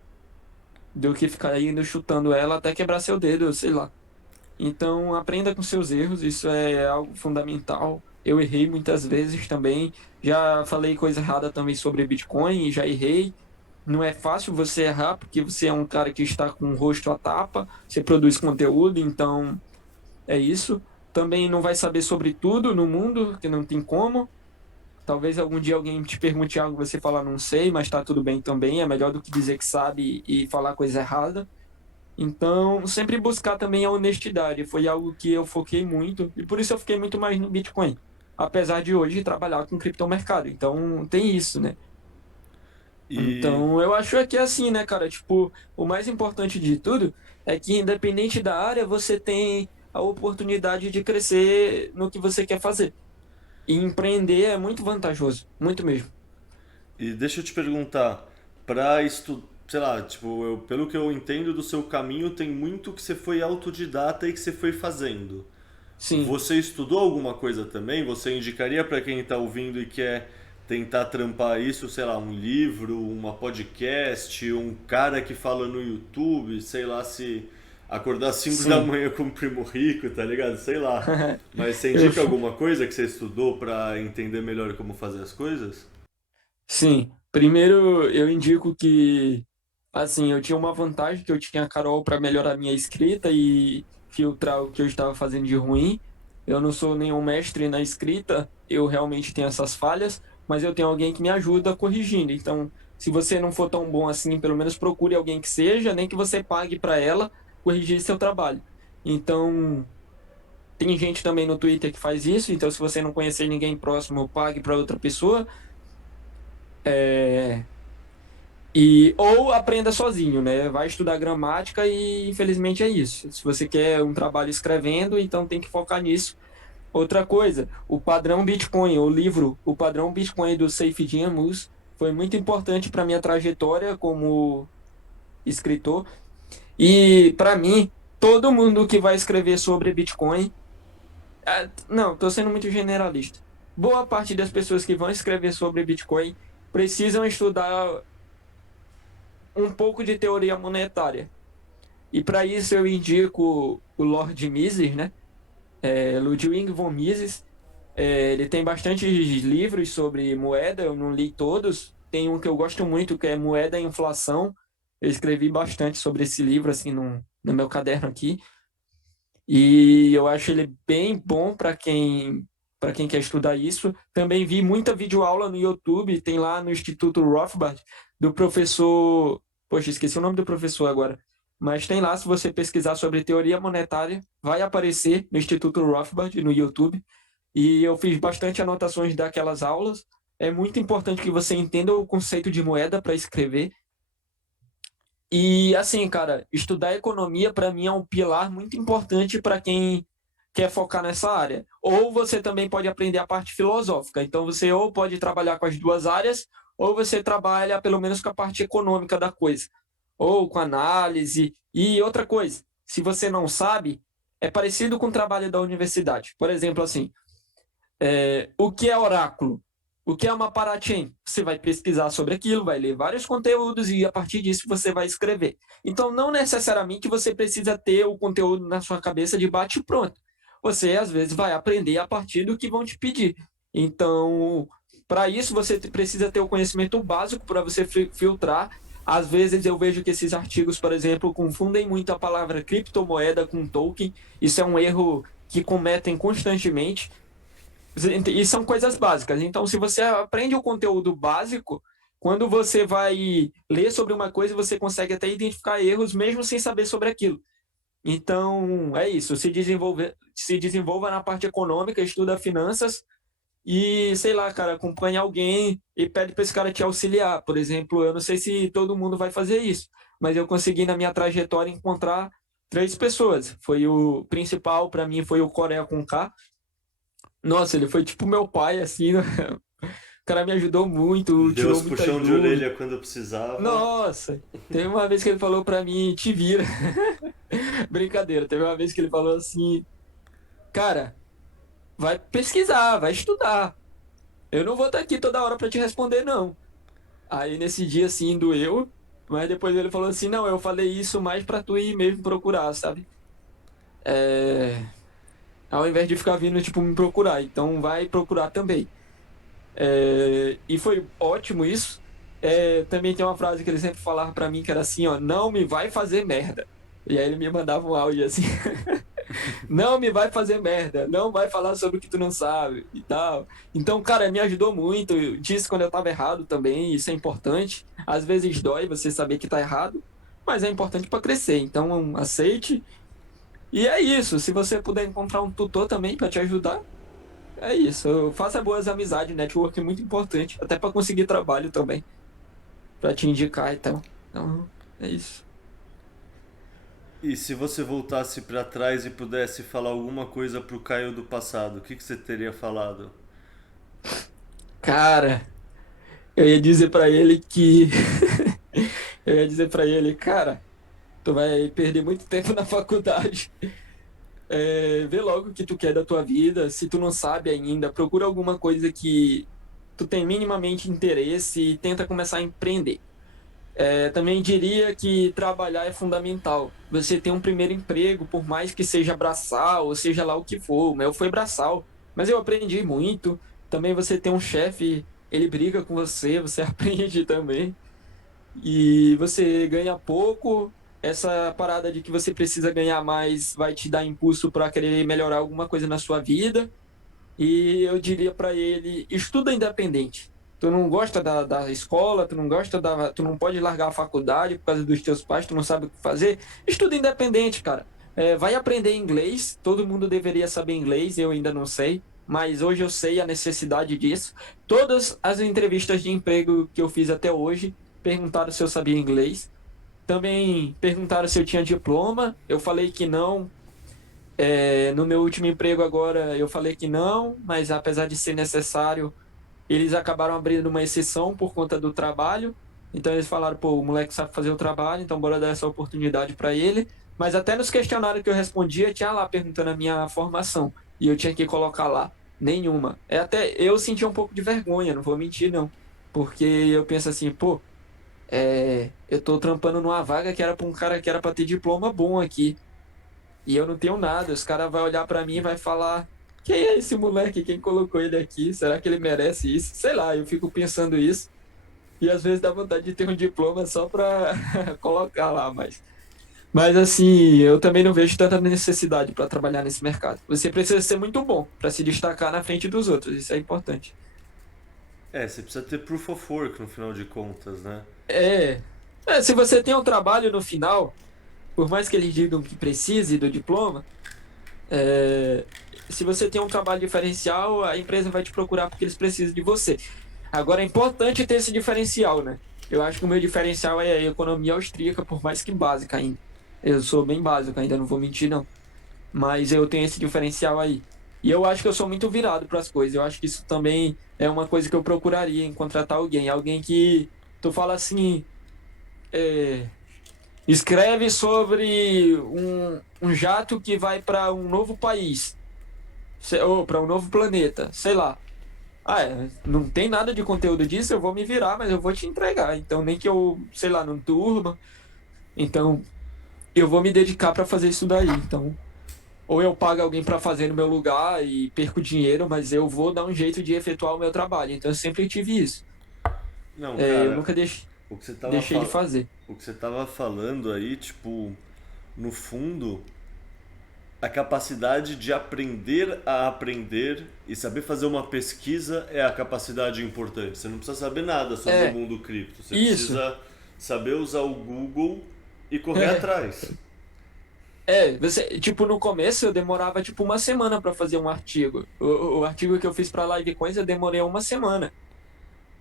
do que ficar indo chutando ela até quebrar seu dedo, sei lá. Então, aprenda com seus erros, isso é algo fundamental. Eu errei muitas vezes também, já falei coisa errada também sobre Bitcoin e já errei. Não é fácil você errar, porque você é um cara que está com o rosto à tapa, você produz conteúdo, então é isso. Também não vai saber sobre tudo no mundo, que não tem como. Talvez algum dia alguém te pergunte algo e você falar não sei, mas tá tudo bem também. É melhor do que dizer que sabe e falar coisa errada. Então, sempre buscar também a honestidade. Foi algo que eu foquei muito e por isso eu fiquei muito mais no Bitcoin. Apesar de hoje trabalhar com criptomercado. Então, tem isso, né? E Então, eu acho que é assim, né, cara? Tipo, o mais importante de tudo é que, independente da área, você tem a oportunidade de crescer no que você quer fazer. E empreender é muito vantajoso, muito mesmo. E deixa eu te perguntar, pra estudar, sei lá, tipo, pelo que eu entendo do seu caminho, tem muito que você foi autodidata e que você foi fazendo. Sim. Você estudou alguma coisa também? Você indicaria pra quem tá ouvindo e quer tentar trampar isso, sei lá, um livro, uma podcast, um cara que fala no YouTube, sei lá, se acordar às 5 da Sim. manhã com o Primo Rico, tá ligado? Sei lá. Mas você Eu, indica alguma coisa que você estudou pra entender melhor como fazer as coisas? sim. Primeiro, eu indico que, assim, eu tinha uma vantagem que eu tinha a Carol para melhorar minha escrita e filtrar o que eu estava fazendo de ruim. Eu não sou nenhum mestre na escrita, eu realmente tenho essas falhas, mas eu tenho alguém que me ajuda corrigindo. Então, se você não for tão bom assim, pelo menos procure alguém que seja, nem que você pague para ela corrigir seu trabalho. Então, tem gente também no Twitter que faz isso, então se você não conhecer ninguém próximo, pague para outra pessoa. É, ou aprenda sozinho, né? Vai estudar gramática e infelizmente é isso. Se você quer um trabalho escrevendo, então tem que focar nisso. Outra coisa, o padrão Bitcoin, o livro O Padrão Bitcoin do Saifedean Ammous foi muito importante para minha trajetória como escritor. E para mim, todo mundo que vai escrever sobre Bitcoin, não, estou sendo muito generalista. Boa parte das pessoas que vão escrever sobre Bitcoin precisam estudar um pouco de teoria monetária. E para isso eu indico o Lord Mises, né? Ludwig von Mises. Ele tem bastantes livros sobre moeda, eu não li todos. Tem um que eu gosto muito, que é Moeda e Inflação. Eu escrevi bastante sobre esse livro, assim, no meu caderno aqui. E eu acho ele bem bom para quem quer estudar isso. Também vi muita videoaula no YouTube, tem lá no Instituto Rothbard, do professor. Poxa, esqueci o nome do professor agora. Mas tem lá, se você pesquisar sobre teoria monetária, vai aparecer no Instituto Rothbard, no YouTube. E eu fiz bastante anotações daquelas aulas. É muito importante que você entenda o conceito de moeda para escrever. E assim, cara, estudar economia para mim é um pilar muito importante para quem quer focar nessa área. Ou você também pode aprender a parte filosófica. Então você ou pode trabalhar com as duas áreas, ou você trabalha pelo menos com a parte econômica da coisa, ou com análise. E outra coisa, se você não sabe, é parecido com o trabalho da universidade. Por exemplo, assim, o que é oráculo? O que é uma parachain? Você vai pesquisar sobre aquilo, vai ler vários conteúdos e a partir disso você vai escrever. Então, não necessariamente você precisa ter o conteúdo na sua cabeça de bate e pronto. Você, às vezes, vai aprender a partir do que vão te pedir. Então, para isso, você precisa ter o conhecimento básico para você filtrar. Às vezes, eu vejo que esses artigos, por exemplo, confundem muito a palavra criptomoeda com token. Isso é um erro que cometem constantemente. E são coisas básicas. Então, se você aprende o conteúdo básico, quando você vai ler sobre uma coisa, você consegue até identificar erros mesmo sem saber sobre aquilo. Então, é isso. Se desenvolva na parte econômica, estuda finanças e, sei lá, cara, acompanha alguém e pede para esse cara te auxiliar. Por exemplo, eu não sei se todo mundo vai fazer isso, mas eu consegui na minha trajetória encontrar 3 pessoas. Foi o principal para mim, foi o Coreia com K. Nossa, ele foi tipo meu pai, assim, né? O cara me ajudou muito, Deu tirou os muitas puxão de dúvidas. orelha quando eu precisava. Nossa, teve uma vez que ele falou pra mim, te vira. Brincadeira, teve uma vez que ele falou assim, cara, vai pesquisar, vai estudar. Eu não vou estar aqui toda hora pra te responder, não. Aí nesse dia, assim, doeu, Mas depois ele falou assim, não, eu falei isso mais pra tu ir mesmo procurar, sabe? É, ao invés de ficar vindo, tipo, me procurar. Então vai procurar também. E foi ótimo isso. Também tem uma frase que ele sempre falava pra mim que era assim, ó, não me vai fazer merda. E aí ele me mandava um áudio assim, não me vai fazer merda, não vai falar sobre o que tu não sabe e tal. Então, cara, me ajudou muito. Eu disse quando eu tava errado também, isso é importante. Às vezes dói você saber que tá errado, mas é importante pra crescer. Então, aceite. E é isso. Se você puder encontrar um tutor também pra te ajudar, é isso. Faça boas amizades, network é muito importante, até pra conseguir trabalho também, pra te indicar e tal. Então, é isso. E se você voltasse pra trás e pudesse falar alguma coisa pro Caio do passado, o que que você teria falado? Cara, eu ia dizer pra ele que eu ia dizer pra ele, cara, tu vai perder muito tempo na faculdade. Vê logo o que tu quer da tua vida. Se tu não sabe ainda, procura alguma coisa que tu tem minimamente interesse e tenta começar a empreender. Também diria que trabalhar é fundamental. Você tem um primeiro emprego, por mais que seja braçal, ou seja lá o que for. O meu foi braçal, mas eu aprendi muito. Também você tem um chefe, ele briga com você, você aprende também. E você ganha pouco. Essa parada de que você precisa ganhar mais vai te dar impulso para querer melhorar alguma coisa na sua vida. E eu diria para ele, estuda independente. Tu não gosta da escola, tu não gosta tu não pode largar a faculdade por causa dos teus pais, tu não sabe o que fazer. Estuda independente, cara. Vai aprender inglês. Todo mundo deveria saber inglês, eu ainda não sei, mas hoje eu sei a necessidade disso. Todas as entrevistas de emprego que eu fiz até hoje perguntaram se eu sabia inglês. Também perguntaram se eu tinha diploma. Eu falei que não. No meu último emprego agora eu falei que não, mas apesar de ser necessário, eles acabaram abrindo uma exceção por conta do trabalho. Então eles falaram, pô, o moleque sabe fazer o trabalho, então bora dar essa oportunidade para ele. Mas até nos questionários que eu respondia, tinha lá perguntando a minha formação. E eu tinha que colocar lá, nenhuma. Até eu senti um pouco de vergonha, não vou mentir não. Porque eu penso assim, pô, eu tô trampando numa vaga que era pra um cara que era pra ter diploma bom aqui. E eu não tenho nada. Os caras vão olhar pra mim e vai falar: quem é esse moleque? Quem colocou ele aqui? Será que ele merece isso? Sei lá, eu fico pensando isso. E às vezes dá vontade de ter um diploma só pra colocar lá, mas assim, eu também não vejo tanta necessidade pra trabalhar nesse mercado. Você precisa ser muito bom pra se destacar na frente dos outros, isso é importante. Você precisa ter proof of work no final de contas, né? É, se você tem um trabalho no final, por mais que eles digam que precise do diploma, é, se você tem um trabalho diferencial, a empresa vai te procurar porque eles precisam de você. Agora é importante ter esse diferencial, né? Eu acho que o meu diferencial é a economia austríaca, por mais que básica ainda. Eu sou bem básico ainda, não vou mentir, não. Mas eu tenho esse diferencial aí. E eu acho que eu sou muito virado para as coisas. Eu acho que isso também é uma coisa que eu procuraria em contratar alguém. Alguém que tu fala assim, é, escreve sobre um jato que vai para um novo país, ou para um novo planeta, sei lá. Não tem nada de conteúdo disso, eu vou me virar, mas eu vou te entregar. Então, nem que eu, sei lá, não durma. Então, eu vou me dedicar para fazer isso daí. Então, ou eu pago alguém para fazer no meu lugar e perco dinheiro, mas eu vou dar um jeito de efetuar o meu trabalho. Então, eu sempre tive isso. Não, Eu cara, nunca o que você tava deixei de fazer. o que você tava falando aí, tipo, no fundo, a capacidade de aprender a aprender e saber fazer uma pesquisa é a capacidade importante. Você não precisa saber nada sobre o mundo cripto. Você Isso. precisa saber usar o Google e correr É. atrás. Você, tipo, no começo eu demorava tipo uma semana para fazer um artigo. O artigo que eu fiz para Livecoins eu demorei uma semana.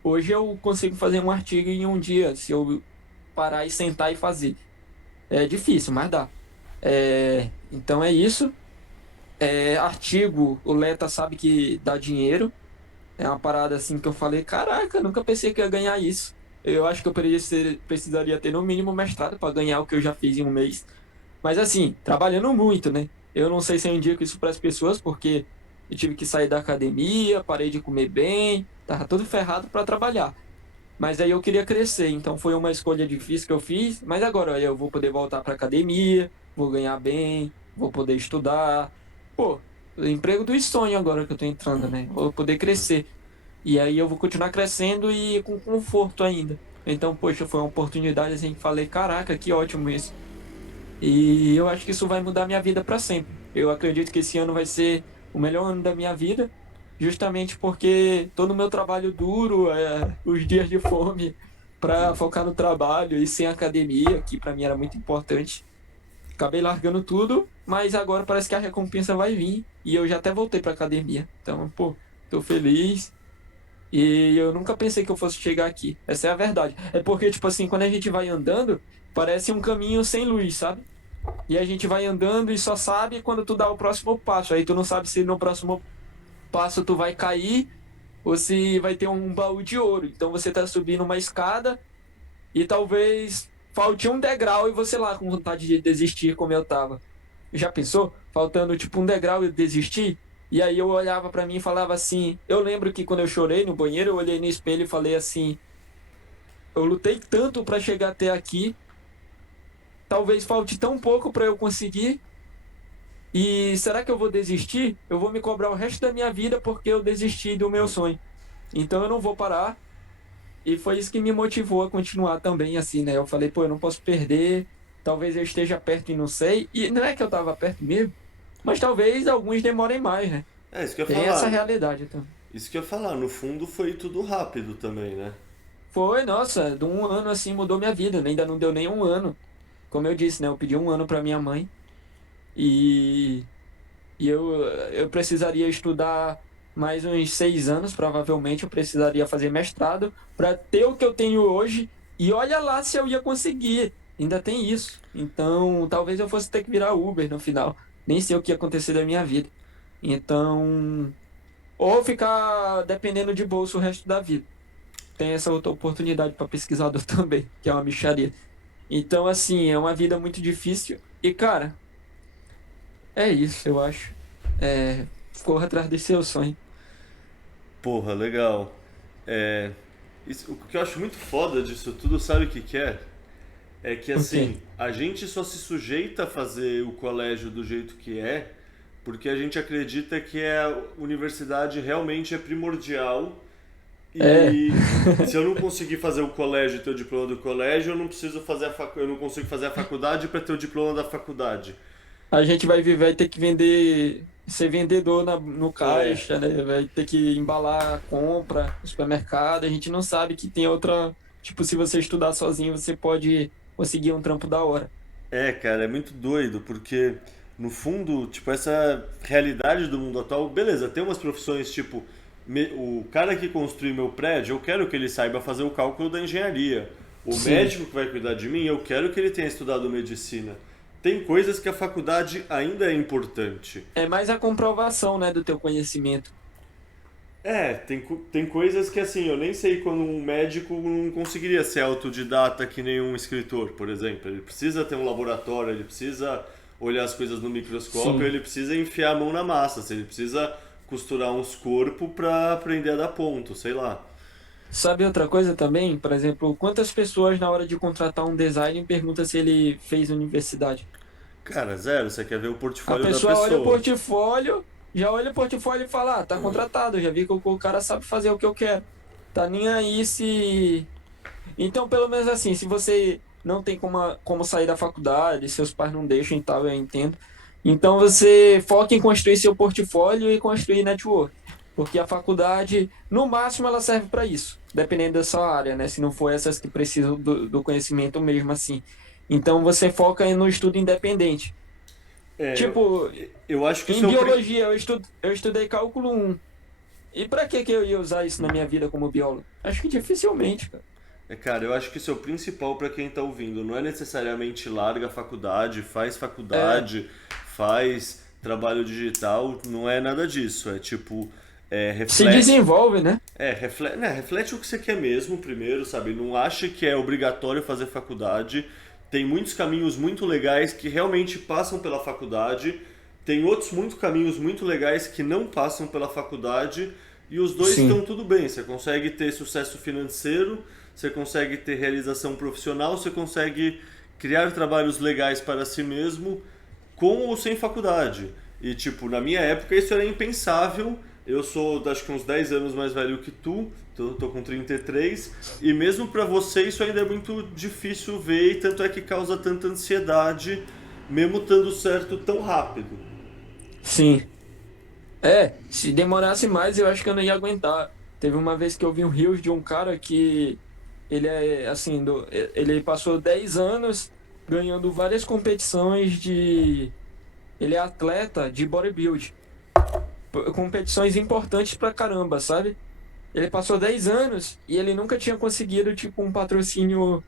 Hoje eu consigo fazer um artigo em um dia, se eu parar e sentar e fazer. É difícil, mas dá. Então é isso. Artigo, o Leta sabe que dá dinheiro. É uma parada assim que eu falei, caraca, nunca pensei que ia ganhar isso. Eu acho que eu precisaria ter no mínimo mestrado para ganhar o que eu já fiz em um mês. Mas assim, trabalhando muito, né? Eu não sei se eu indico isso para as pessoas, porque eu tive que sair da academia, parei de comer bem, tava todo ferrado para trabalhar. Mas aí eu queria crescer, então foi uma escolha difícil que eu fiz, mas agora olha, eu vou poder voltar para academia, vou ganhar bem, vou poder estudar. Pô, emprego dos sonhos agora que eu tô entrando, né? Vou poder crescer. E aí eu vou continuar crescendo e com conforto ainda. Então, poxa, foi uma oportunidade assim que falei, caraca, que ótimo isso. E eu acho que isso vai mudar minha vida para sempre. Eu acredito que esse ano vai ser o melhor ano da minha vida, justamente porque todo o meu trabalho duro, os dias de fome para focar no trabalho e sem academia, que para mim era muito importante. Acabei largando tudo, mas agora parece que a recompensa vai vir e eu já até voltei para academia. Então, pô, tô feliz. E eu nunca pensei que eu fosse chegar aqui. Essa é a verdade. É porque, tipo assim, quando a gente vai andando, parece um caminho sem luz, sabe? E a gente vai andando e só sabe quando tu dá o próximo passo. Aí tu não sabe se no próximo passo tu vai cair ou se vai ter um baú de ouro. Então você tá subindo uma escada e talvez falte um degrau e você lá com vontade de desistir como eu tava. Já pensou? Faltando tipo um degrau e desistir? E aí eu olhava pra mim e falava assim, eu lembro que quando eu chorei no banheiro, eu olhei no espelho e falei assim, eu lutei tanto pra chegar até aqui, talvez falte tão pouco pra eu conseguir. E será que eu vou desistir? Eu vou me cobrar o resto da minha vida porque eu desisti do meu sonho. Então eu não vou parar. E foi isso que me motivou a continuar também, assim, né? Eu falei, pô, eu não posso perder. Talvez eu esteja perto e não sei. E não é que eu tava perto mesmo, mas talvez alguns demorem mais, né? É, isso que eu ia Tem essa falar. realidade também. Isso que eu ia falar, no fundo foi tudo rápido também, né? Foi, nossa, de um ano assim mudou minha vida, né? Ainda não deu nem um ano. Como eu disse, né? Eu pedi um ano pra minha mãe. E E eu precisaria estudar mais uns 6 anos, provavelmente. Eu precisaria fazer mestrado para ter o que eu tenho hoje. E olha lá se eu ia conseguir. Ainda tem isso. Então, talvez eu fosse ter que virar Uber no final. Nem sei o que ia acontecer da minha vida. Então, ou ficar dependendo de bolsa o resto da vida. Tem essa outra oportunidade para pesquisador também, que é uma mixaria. Então, assim, é uma vida muito difícil. E, cara, é isso, eu acho. É, corra atrás desse seu sonho. Porra, legal. É, o que eu acho muito foda disso tudo, sabe o que que é? É que O quê? assim, a gente só se sujeita a fazer o colégio do jeito que é, porque a gente acredita que a universidade realmente é primordial É, e se eu não conseguir fazer o colégio e ter o diploma do colégio, eu não preciso fazer eu não consigo fazer a faculdade para ter o diploma da faculdade. a gente vai viver e ter que vender, ser vendedor no É, caixa, né? Vai ter que embalar a compra no supermercado. A gente não sabe que tem outra. Tipo, se você estudar sozinho, você pode conseguir um trampo da hora. cara, é muito doido, porque no fundo, tipo, essa realidade do mundo atual, beleza, tem umas profissões tipo, o cara que construiu meu prédio, eu quero que ele saiba fazer o cálculo da engenharia. O Sim. médico que vai cuidar de mim, eu quero que ele tenha estudado medicina. Tem coisas que a faculdade ainda é importante. É mais a comprovação, né, do teu conhecimento. É, tem coisas que assim, eu nem sei quando um médico não conseguiria ser autodidata que nem um escritor, por exemplo. Ele precisa ter um laboratório, ele precisa olhar as coisas no microscópio, Sim. ele precisa enfiar a mão na massa, assim, ele precisa costurar uns corpos pra aprender a dar ponto, sei lá. Sabe outra coisa também? Por exemplo, quantas pessoas na hora de contratar um design perguntam se ele fez universidade? Cara, zero, você quer ver o A portfólio da pessoa olha o pessoa. portfólio, já olha o portfólio e fala, ah, tá contratado, já vi que o cara sabe fazer o que eu quero. Tá nem aí se. Então, pelo menos assim, se você não tem como sair da faculdade, seus pais não deixam e tal, eu entendo. Então você foca em construir seu portfólio e construir network. Porque a faculdade, no máximo, ela serve para isso, dependendo da sua área, né? Se não for essas que precisam do conhecimento mesmo assim. Então você foca no estudo independente. É, Tipo, eu acho que em isso é biologia, eu estudei cálculo 1. E pra que eu ia usar isso na minha vida como biólogo? Acho que dificilmente, cara. Cara, eu acho que isso é o principal para quem tá ouvindo. Não é necessariamente larga a É, faculdade, faz trabalho digital, não é nada disso. É tipo, se reflete, desenvolve, né? reflete, né, reflete o que você quer mesmo primeiro, sabe? Não acha que é obrigatório fazer faculdade. Tem muitos caminhos muito legais que realmente passam pela faculdade. Tem outros muitos caminhos muito legais que não passam pela faculdade. e os dois Sim. estão tudo bem. Você consegue ter sucesso financeiro, você consegue ter realização profissional, você consegue criar trabalhos legais para si mesmo com ou sem faculdade. E, tipo, na minha época isso era impensável. Eu sou, acho que uns 10 anos mais velho que tu, tô com 33, e mesmo pra você isso ainda é muito difícil ver, e tanto é que causa tanta ansiedade, mesmo estando certo tão rápido. Sim. É, se demorasse mais, eu acho que eu não ia aguentar. Teve uma vez que eu vi um Reels de um cara que ele é assim, ele passou 10 anos ganhando várias competições de. Ele é atleta de bodybuilding. Competições importantes pra caramba, sabe? Ele passou 10 anos e ele nunca tinha conseguido, tipo, um patrocínio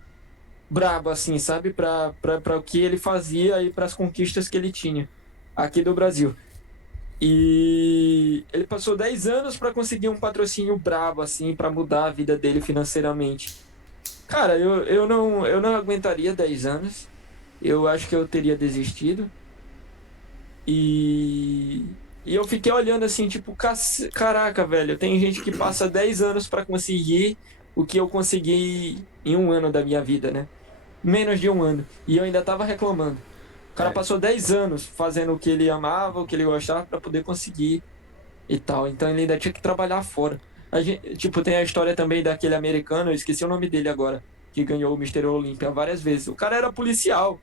brabo, assim, sabe? Pra o que ele fazia e pras conquistas que ele tinha aqui do Brasil. E ele passou 10 anos pra conseguir um patrocínio brabo, assim, pra mudar a vida dele financeiramente. Cara, eu não aguentaria 10 anos. Eu acho que eu teria desistido. E eu fiquei olhando assim, tipo, caraca, velho, tem gente que passa 10 anos pra conseguir o que eu consegui em um ano da minha vida, né? Menos de um ano. E eu ainda tava reclamando. O cara É, passou 10 anos fazendo o que ele amava, o que ele gostava pra poder conseguir e tal. Então ele ainda tinha que trabalhar fora. Tipo, tem a história também daquele americano, eu esqueci o nome dele agora, que ganhou o Mister Olímpia várias vezes. O cara era policial.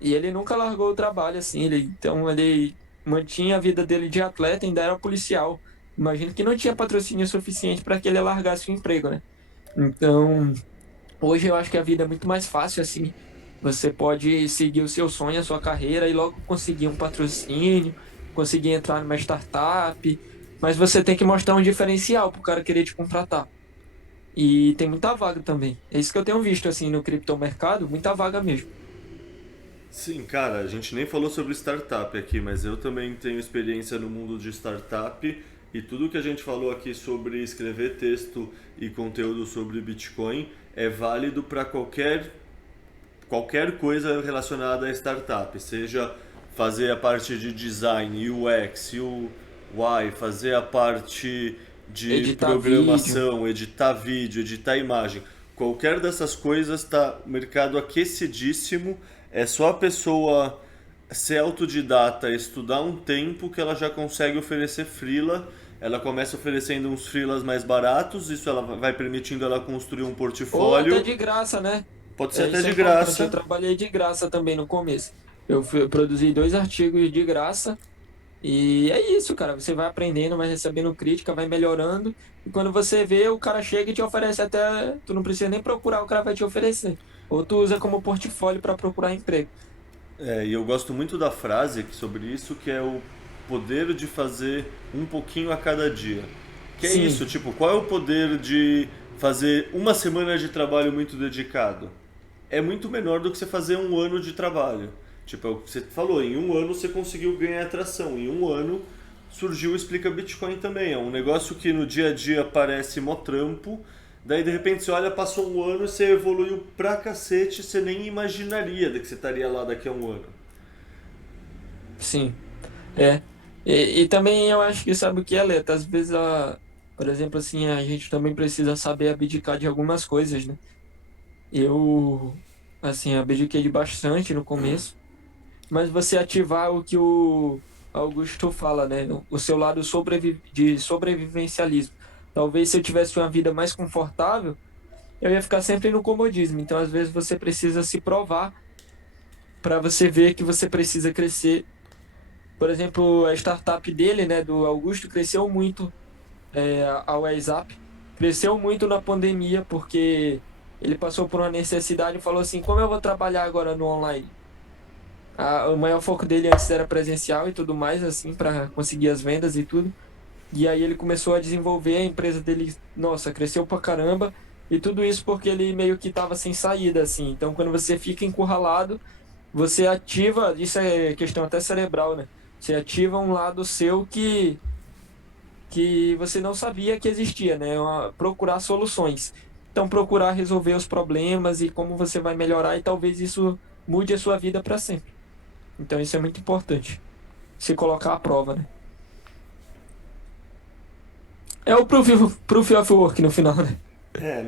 E ele nunca largou o trabalho, assim, então ele mantinha a vida dele de atleta e ainda era policial. Imagino que não tinha patrocínio suficiente para que ele largasse o emprego, né? Então, hoje eu acho que a vida é muito mais fácil, assim. Você pode seguir o seu sonho, a sua carreira e logo conseguir um patrocínio, conseguir entrar numa startup, mas você tem que mostrar um diferencial para o cara querer te contratar. E tem muita vaga também. É isso que eu tenho visto, assim, no criptomercado, muita vaga mesmo. sim, cara, a gente nem falou sobre startup aqui, mas eu também tenho experiência no mundo de startup e tudo que a gente falou aqui sobre escrever texto e conteúdo sobre Bitcoin é válido para qualquer coisa relacionada a startup, seja fazer a parte de design, UX, UI, fazer a parte de Editar vídeo. programação, editar vídeo, editar imagem. Qualquer dessas coisas está mercado aquecidíssimo. É só a pessoa ser autodidata, estudar um tempo que ela já consegue oferecer freela. Ela começa oferecendo uns freelas mais baratos, isso ela vai permitindo ela construir um Ou até portfólio. de graça, né? Pode ser É, até isso é de importante. Eu graça. trabalhei de graça também no começo. Eu produzi 2 artigos de graça. E é isso, cara. Você vai aprendendo, vai recebendo crítica, vai melhorando. E quando você vê, o cara chega e te oferece até. Tu não precisa nem procurar, o cara vai te oferecer. Ou tu usa como portfólio para procurar emprego. É, e eu gosto muito da frase sobre isso, que é o poder de fazer um pouquinho a cada dia. Que é Sim, isso, tipo, qual é o poder de fazer uma semana de trabalho muito dedicado? É muito menor do que você fazer um ano de trabalho. Tipo, é o que você falou, em um ano você conseguiu ganhar atração, em um ano surgiu o Explica Bitcoin também. É um negócio que no dia a dia parece mó trampo, daí de repente você olha, passou um ano e você evoluiu pra cacete, você nem imaginaria de que você estaria lá daqui a um ano. sim. É. E também eu acho que sabe o que é, Leto? Às vezes, por exemplo, assim, a gente também precisa saber abdicar de algumas coisas, né? Eu, assim, abdiquei de bastante no começo, mas você ativar o que o Augusto fala, né? O seu lado de sobrevivencialismo. Talvez se eu tivesse uma vida mais confortável, eu ia ficar sempre no comodismo. Então, às vezes, você precisa se provar para você ver que você precisa crescer. Por exemplo, a startup dele, né, do Augusto, cresceu muito, a WhatsApp, cresceu muito na pandemia, porque ele passou por uma necessidade e falou assim: como eu vou trabalhar agora no online? O maior foco dele antes era presencial e tudo mais, assim, para conseguir as vendas e tudo. E aí ele começou a desenvolver, a empresa dele, nossa, cresceu pra caramba. E tudo isso porque ele meio que tava sem saída, assim. Então, quando você fica encurralado, você ativa, isso é questão até cerebral, né? Você ativa um lado seu que você não sabia que existia, né? Procurar soluções. Então, procurar resolver os problemas e como você vai melhorar, e talvez isso mude a sua vida para sempre. Então, isso é muito importante. Se colocar à prova, né? É o proof of work no final, né?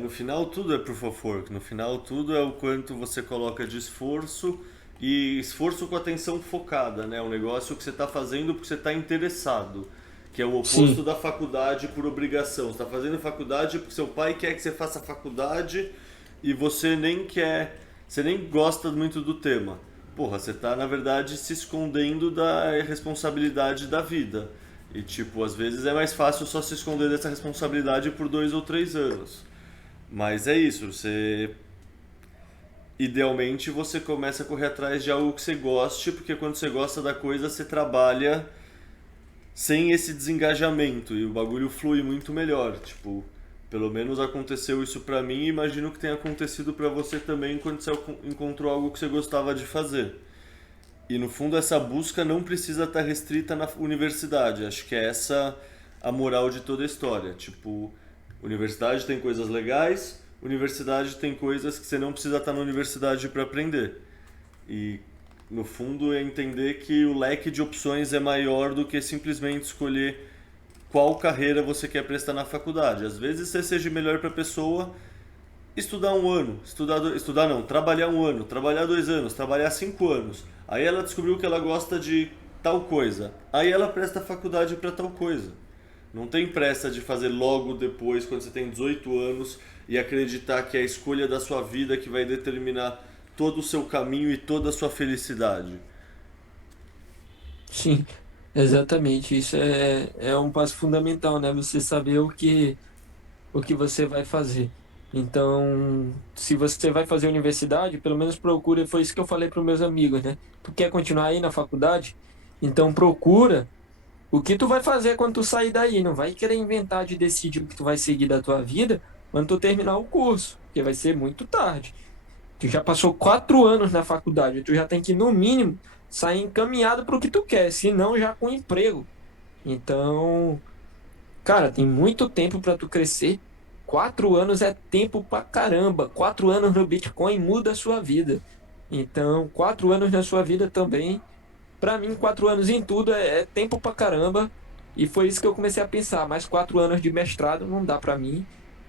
No final tudo é proof of work, no final tudo é o quanto você coloca de esforço e esforço com atenção focada, né? Um negócio que você está fazendo porque você está interessado, que é o oposto Sim, da faculdade por obrigação. Você está fazendo faculdade porque seu pai quer que você faça faculdade e você nem gosta muito do tema. Porra, você está na verdade se escondendo da responsabilidade da vida. E tipo, às vezes é mais fácil só se esconder dessa responsabilidade por 2 ou 3 anos. Mas é isso, você idealmente você começa a correr atrás de algo que você goste, porque quando você gosta da coisa, você trabalha sem esse desengajamento e o bagulho flui muito melhor, tipo, pelo menos aconteceu isso pra mim e imagino que tenha acontecido pra você também quando você encontrou algo que você gostava de fazer. E no fundo essa busca não precisa estar restrita na universidade. Acho que é essa a moral de toda a história. Tipo, universidade tem coisas legais, universidade tem coisas que você não precisa estar na universidade para aprender. E no fundo é entender que o leque de opções é maior do que simplesmente escolher qual carreira você quer prestar na faculdade. Às vezes você seja melhor para a pessoa estudar um ano, estudar não, trabalhar um ano, trabalhar 2 anos, trabalhar 5 anos. Aí ela descobriu que ela gosta de tal coisa. Aí ela presta faculdade para tal coisa. Não tem pressa de fazer logo depois, quando você tem 18 anos, e acreditar que é a escolha da sua vida que vai determinar todo o seu caminho e toda a sua felicidade. sim, exatamente. Isso é um passo fundamental, né? Você saber o que você vai fazer. Então, se você vai fazer universidade, pelo menos procura, foi isso que eu falei para os meus amigos, né? Tu quer continuar aí na faculdade? Então procura o que tu vai fazer quando tu sair daí. Não vai querer inventar de decidir o que tu vai seguir da tua vida quando tu terminar o curso, porque vai ser muito tarde. Tu já passou 4 anos na faculdade, tu já tem que, no mínimo, sair encaminhado para o que tu quer, se não já com emprego. Então, cara, tem muito tempo para tu crescer. 4 anos é tempo pra caramba. 4 anos no Bitcoin muda a sua vida. Então, 4 anos na sua vida também. Pra mim, 4 anos em tudo é tempo pra caramba. E foi isso que eu comecei a pensar. Mais 4 anos de mestrado não dá pra mim.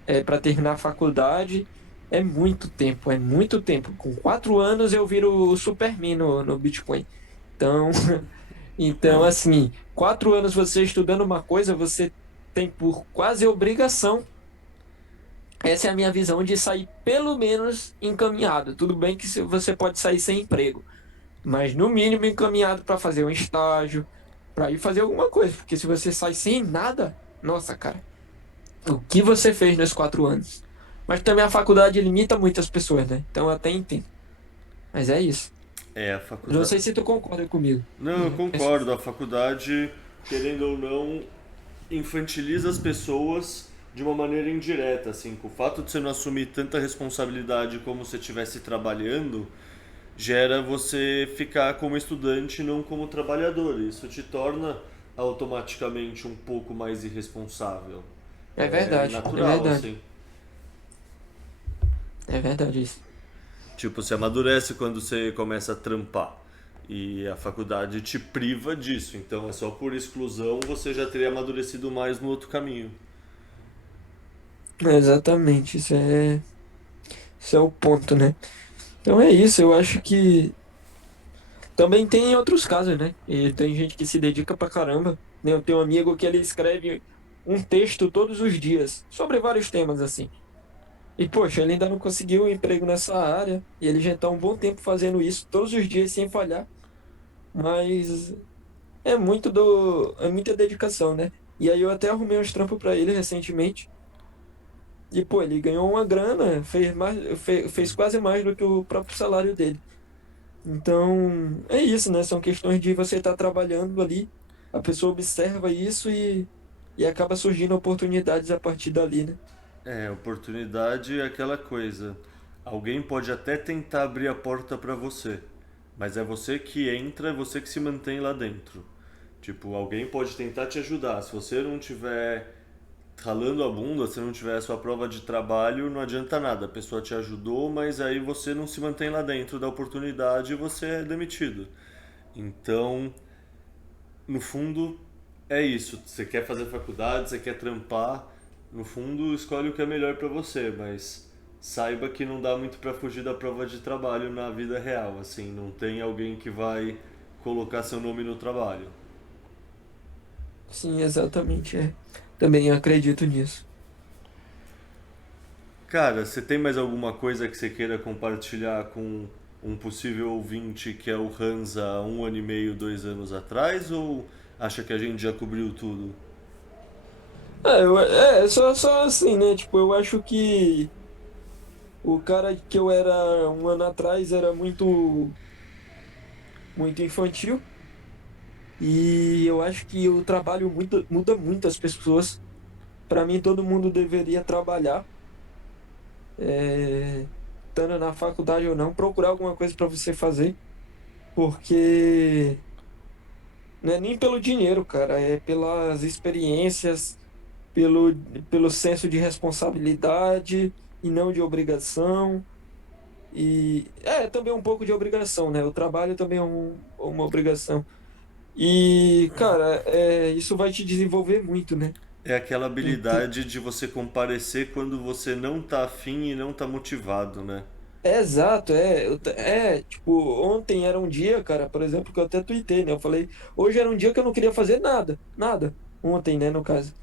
É para terminar a faculdade. É muito tempo, é muito tempo. Com 4 anos eu viro o Superman no Bitcoin. Então, então, assim, 4 anos você estudando uma coisa, você tem por quase obrigação. Essa é a minha visão de sair pelo menos encaminhado. Tudo bem que você pode sair sem emprego, mas no mínimo encaminhado para fazer um estágio, para ir fazer alguma coisa. Porque se você sai sem nada, nossa, cara, o que você fez nesses 4 anos? Mas também a faculdade limita muitas pessoas, né? Então eu até entendo. Mas é isso. É, a Eu não faculdade. sei se tu concorda comigo. Não, eu concordo. A faculdade, querendo ou não, infantiliza as pessoas de uma maneira indireta, assim, com o fato de você não assumir tanta responsabilidade como se estivesse trabalhando, gera você ficar como estudante e não como trabalhador. Isso te torna automaticamente um pouco mais irresponsável. É É verdade, é natural, verdade. assim. É verdade isso. Tipo, você amadurece quando você começa a trampar. E a faculdade te priva disso. Então é só por exclusão você já teria amadurecido mais no outro caminho. Exatamente, isso é o ponto, né? Então é isso, eu acho que também tem outros casos, né? E tem gente que se dedica pra caramba, né? Eu tenho um amigo que ele escreve um texto todos os dias sobre vários temas assim. E poxa, ele ainda não conseguiu um emprego nessa área e ele já está um bom tempo fazendo isso todos os dias sem falhar, mas é muita dedicação, né? E aí eu até arrumei uns trampos pra ele recentemente. E pô, ele ganhou uma grana, fez quase mais do que o próprio salário dele. Então, é isso, né? São questões de você estar trabalhando ali, a pessoa observa isso e acaba surgindo oportunidades a partir dali, né? É, oportunidade é aquela coisa. Alguém pode até tentar abrir a porta pra você, mas é você que entra, é você que se mantém lá dentro. Tipo, alguém pode tentar te ajudar. Se você não tiver ralando a bunda, se não tiver a sua prova de trabalho, não adianta nada. A pessoa te ajudou, mas aí você não se mantém lá dentro da oportunidade e você é demitido. Então, no fundo, é isso, você quer fazer faculdade, você quer trampar, no fundo escolhe o que é melhor pra você, mas saiba que não dá muito pra fugir da prova de trabalho na vida real, assim, não tem alguém que vai colocar seu nome no trabalho. Sim, exatamente, é. Também acredito nisso. Cara, você tem mais alguma coisa que você queira compartilhar com um possível ouvinte que é o Hansa há 1 ano e meio, 2 anos atrás, ou acha que a gente já cobriu tudo? Só assim, né? Tipo, eu acho que o cara que eu era um ano atrás era muito infantil. E eu acho que o trabalho muda muito as pessoas. Para mim, todo mundo deveria trabalhar, é, estando na faculdade ou não, procurar alguma coisa para você fazer, porque não é nem pelo dinheiro, cara, é pelas experiências, pelo, pelo senso de responsabilidade e não de obrigação. E é também um pouco de obrigação, né? O trabalho também é uma obrigação. E, cara, isso vai te desenvolver muito, né? É aquela Então, habilidade de você comparecer quando você não tá afim e não tá motivado, né? exato, tipo, ontem era um dia, cara, por exemplo, que eu até tuitei, né? Eu falei, hoje era um dia que eu não queria fazer nada, nada. Ontem, né, no caso.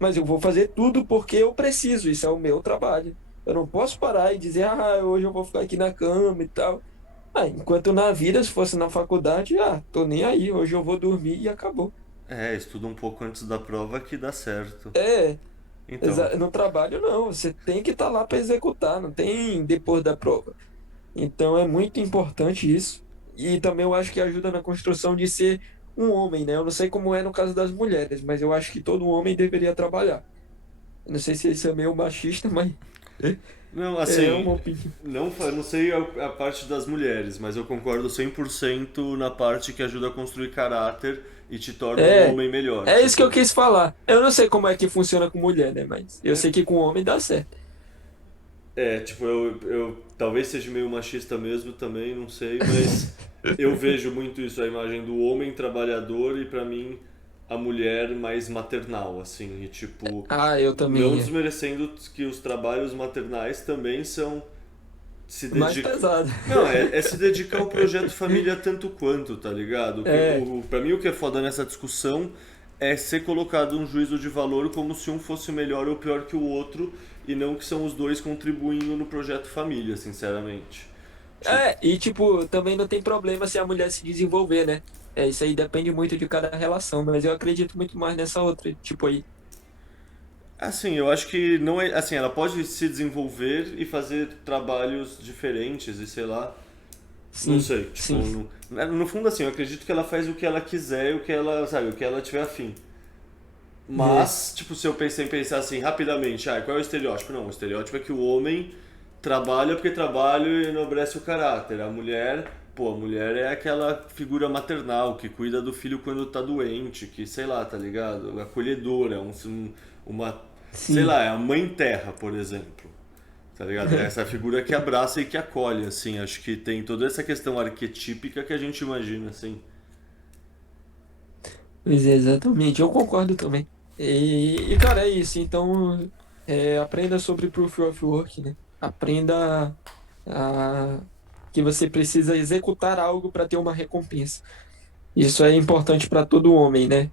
Mas eu vou fazer tudo porque eu preciso, isso é o meu trabalho. Eu não posso parar e dizer, hoje eu vou ficar aqui na cama e tal. Enquanto na vida, se fosse na faculdade, tô nem aí, hoje eu vou dormir e acabou. É, estuda um pouco antes da prova que dá certo. É, Então, no trabalho não, você tem que estar lá para executar, não tem depois da prova. Então é muito importante isso. E também eu acho que ajuda na construção de ser um homem, né? Eu não sei como é no caso das mulheres, mas eu acho que todo homem deveria trabalhar. Eu não sei se isso é meio machista, mas não, é assim, uma opinião. não sei a parte das mulheres, mas eu concordo 100% na parte que ajuda a construir caráter e te torna um É, homem melhor. é isso que eu Tipo, quis falar. Eu não sei como é que funciona com mulher, né? Mas eu sei que com homem dá certo. tipo, eu talvez seja meio machista mesmo também, não sei, mas eu vejo muito isso, a imagem do homem trabalhador e pra mim a mulher mais maternal, assim, e tipo, Ah, eu não também. desmerecendo que os trabalhos maternais também são se Mais dedicar. pesado. Não, é se dedicar ao projeto família tanto quanto, tá ligado? É, Pra mim o que é foda nessa discussão é ser colocado um juízo de valor como se um fosse melhor ou pior que o outro e não que são os dois contribuindo no projeto família, sinceramente. Tipo, e tipo, também não tem problema se a mulher se desenvolver, né? Isso aí depende muito de cada relação, mas eu acredito muito mais nessa outra, tipo aí. assim, eu acho que não é. Assim, ela pode se desenvolver e fazer trabalhos diferentes e sei lá. Não Sim, sei, tipo, sim. no fundo assim, eu acredito que ela faz o que ela quiser, o que ela, sabe, o que ela tiver afim. É. Mas, tipo, se eu pensei em pensar assim rapidamente, qual é o estereótipo? Não, o estereótipo é que o homem trabalha porque trabalha e enobrece o caráter. A mulher, pô, a mulher é aquela figura maternal que cuida do filho quando tá doente, que sei lá, tá ligado? Acolhedora, uma, sei Sim. lá, é a mãe terra, por exemplo. Tá ligado? É essa figura que abraça e que acolhe, assim. Acho que tem toda essa questão arquetípica que a gente imagina, assim. Pois é, exatamente, eu concordo também. Cara, é isso. Então, aprenda sobre Proof of Work, né? Aprenda que você precisa executar algo para ter uma recompensa. Isso é importante para todo homem, né?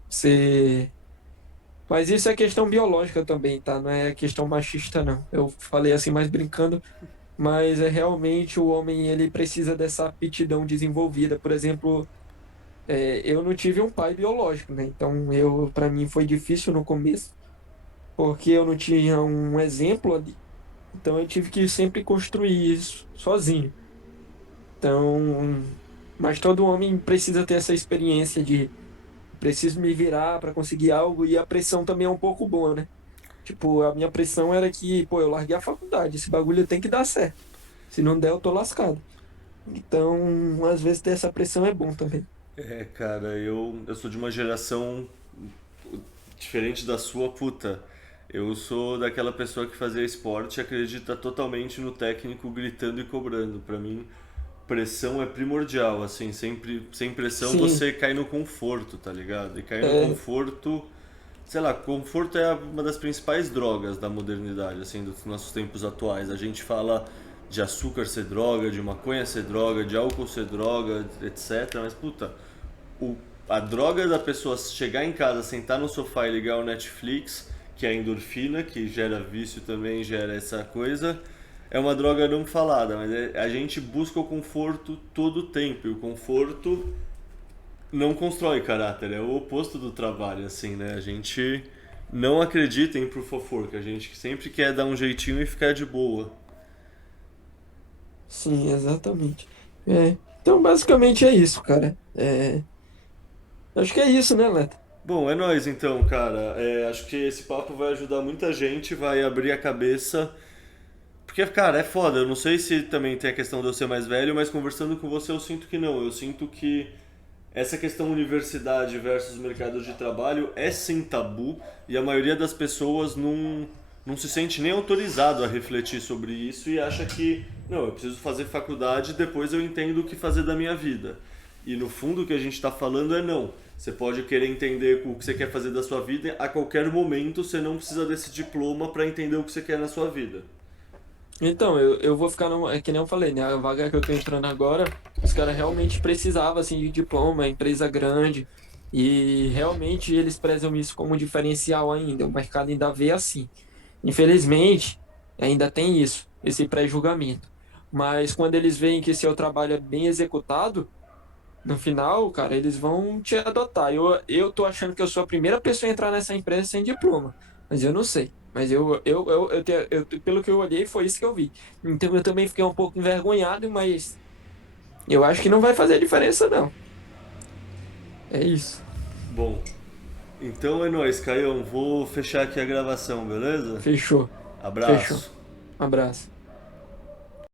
Mas isso é questão biológica também, tá? Não é questão machista, não. Eu falei assim mais brincando, mas é realmente o homem ele precisa dessa aptidão desenvolvida. Por exemplo, eu não tive um pai biológico, né? Então, para mim foi difícil no começo, porque eu não tinha um exemplo ali. Então, eu tive que sempre construir isso sozinho. Então, mas todo homem precisa ter essa experiência de preciso me virar para conseguir algo e a pressão também é um pouco boa, né? Tipo, a minha pressão era que, pô, eu larguei a faculdade, esse bagulho tem que dar certo. Se não der, eu tô lascado. Então, às vezes ter essa pressão é bom também. É, cara, eu sou de uma geração diferente da sua, puta. Eu sou daquela pessoa que fazia esporte e acredita totalmente no técnico gritando e cobrando. Pra mim, pressão é primordial, assim, sempre, sem pressão Sim, você cai no conforto, tá ligado? E cair no é, conforto, sei lá, conforto é uma das principais drogas da modernidade, assim, dos nossos tempos atuais. A gente fala de açúcar ser droga, de maconha ser droga, de álcool ser droga, etc. Mas, puta, o, a droga da pessoa chegar em casa, sentar no sofá e ligar o Netflix, que é a endorfina, que gera vício também, gera essa coisa, é uma droga não falada, mas a gente busca o conforto todo o tempo, e o conforto não constrói caráter, é o oposto do trabalho, assim, né? A gente não acredita em proof of work, a gente sempre quer dar um jeitinho e ficar de boa. sim, exatamente. É, então, basicamente é isso, cara. Acho que é isso, né, Leto? Bom, é nóis então, cara. Acho que esse papo vai ajudar muita gente, vai abrir a cabeça. Porque, cara, é foda. Eu não sei se também tem a questão de eu ser mais velho, mas conversando com você eu sinto que não. Eu sinto que essa questão universidade versus mercado de trabalho é sim tabu e a maioria das pessoas não se sente nem autorizado a refletir sobre isso e acha que, não, eu preciso fazer faculdade e depois eu entendo o que fazer da minha vida. E no fundo o que a gente está falando é não. Você pode querer entender o que você quer fazer da sua vida a qualquer momento, você não precisa desse diploma para entender o que você quer na sua vida. Então, eu vou ficar no. É que nem eu falei, né? A vaga que eu tô entrando agora, os caras realmente precisavam, assim, de diploma, empresa grande. E realmente eles prezam isso como diferencial ainda. O mercado ainda vê assim. Infelizmente, ainda tem isso, esse pré-julgamento. Mas quando eles veem que seu trabalho é bem executado, no final, cara, eles vão te adotar. Eu tô achando que eu sou a primeira pessoa a entrar nessa empresa sem diploma, mas eu não sei. Mas pelo que eu olhei, foi isso que eu vi. Então eu também fiquei um pouco envergonhado, mas eu acho que não vai fazer diferença, não. É isso. Bom, então é nóis, Caião. Vou fechar aqui a gravação, beleza? Fechou. Fechou. Abraço. Um abraço.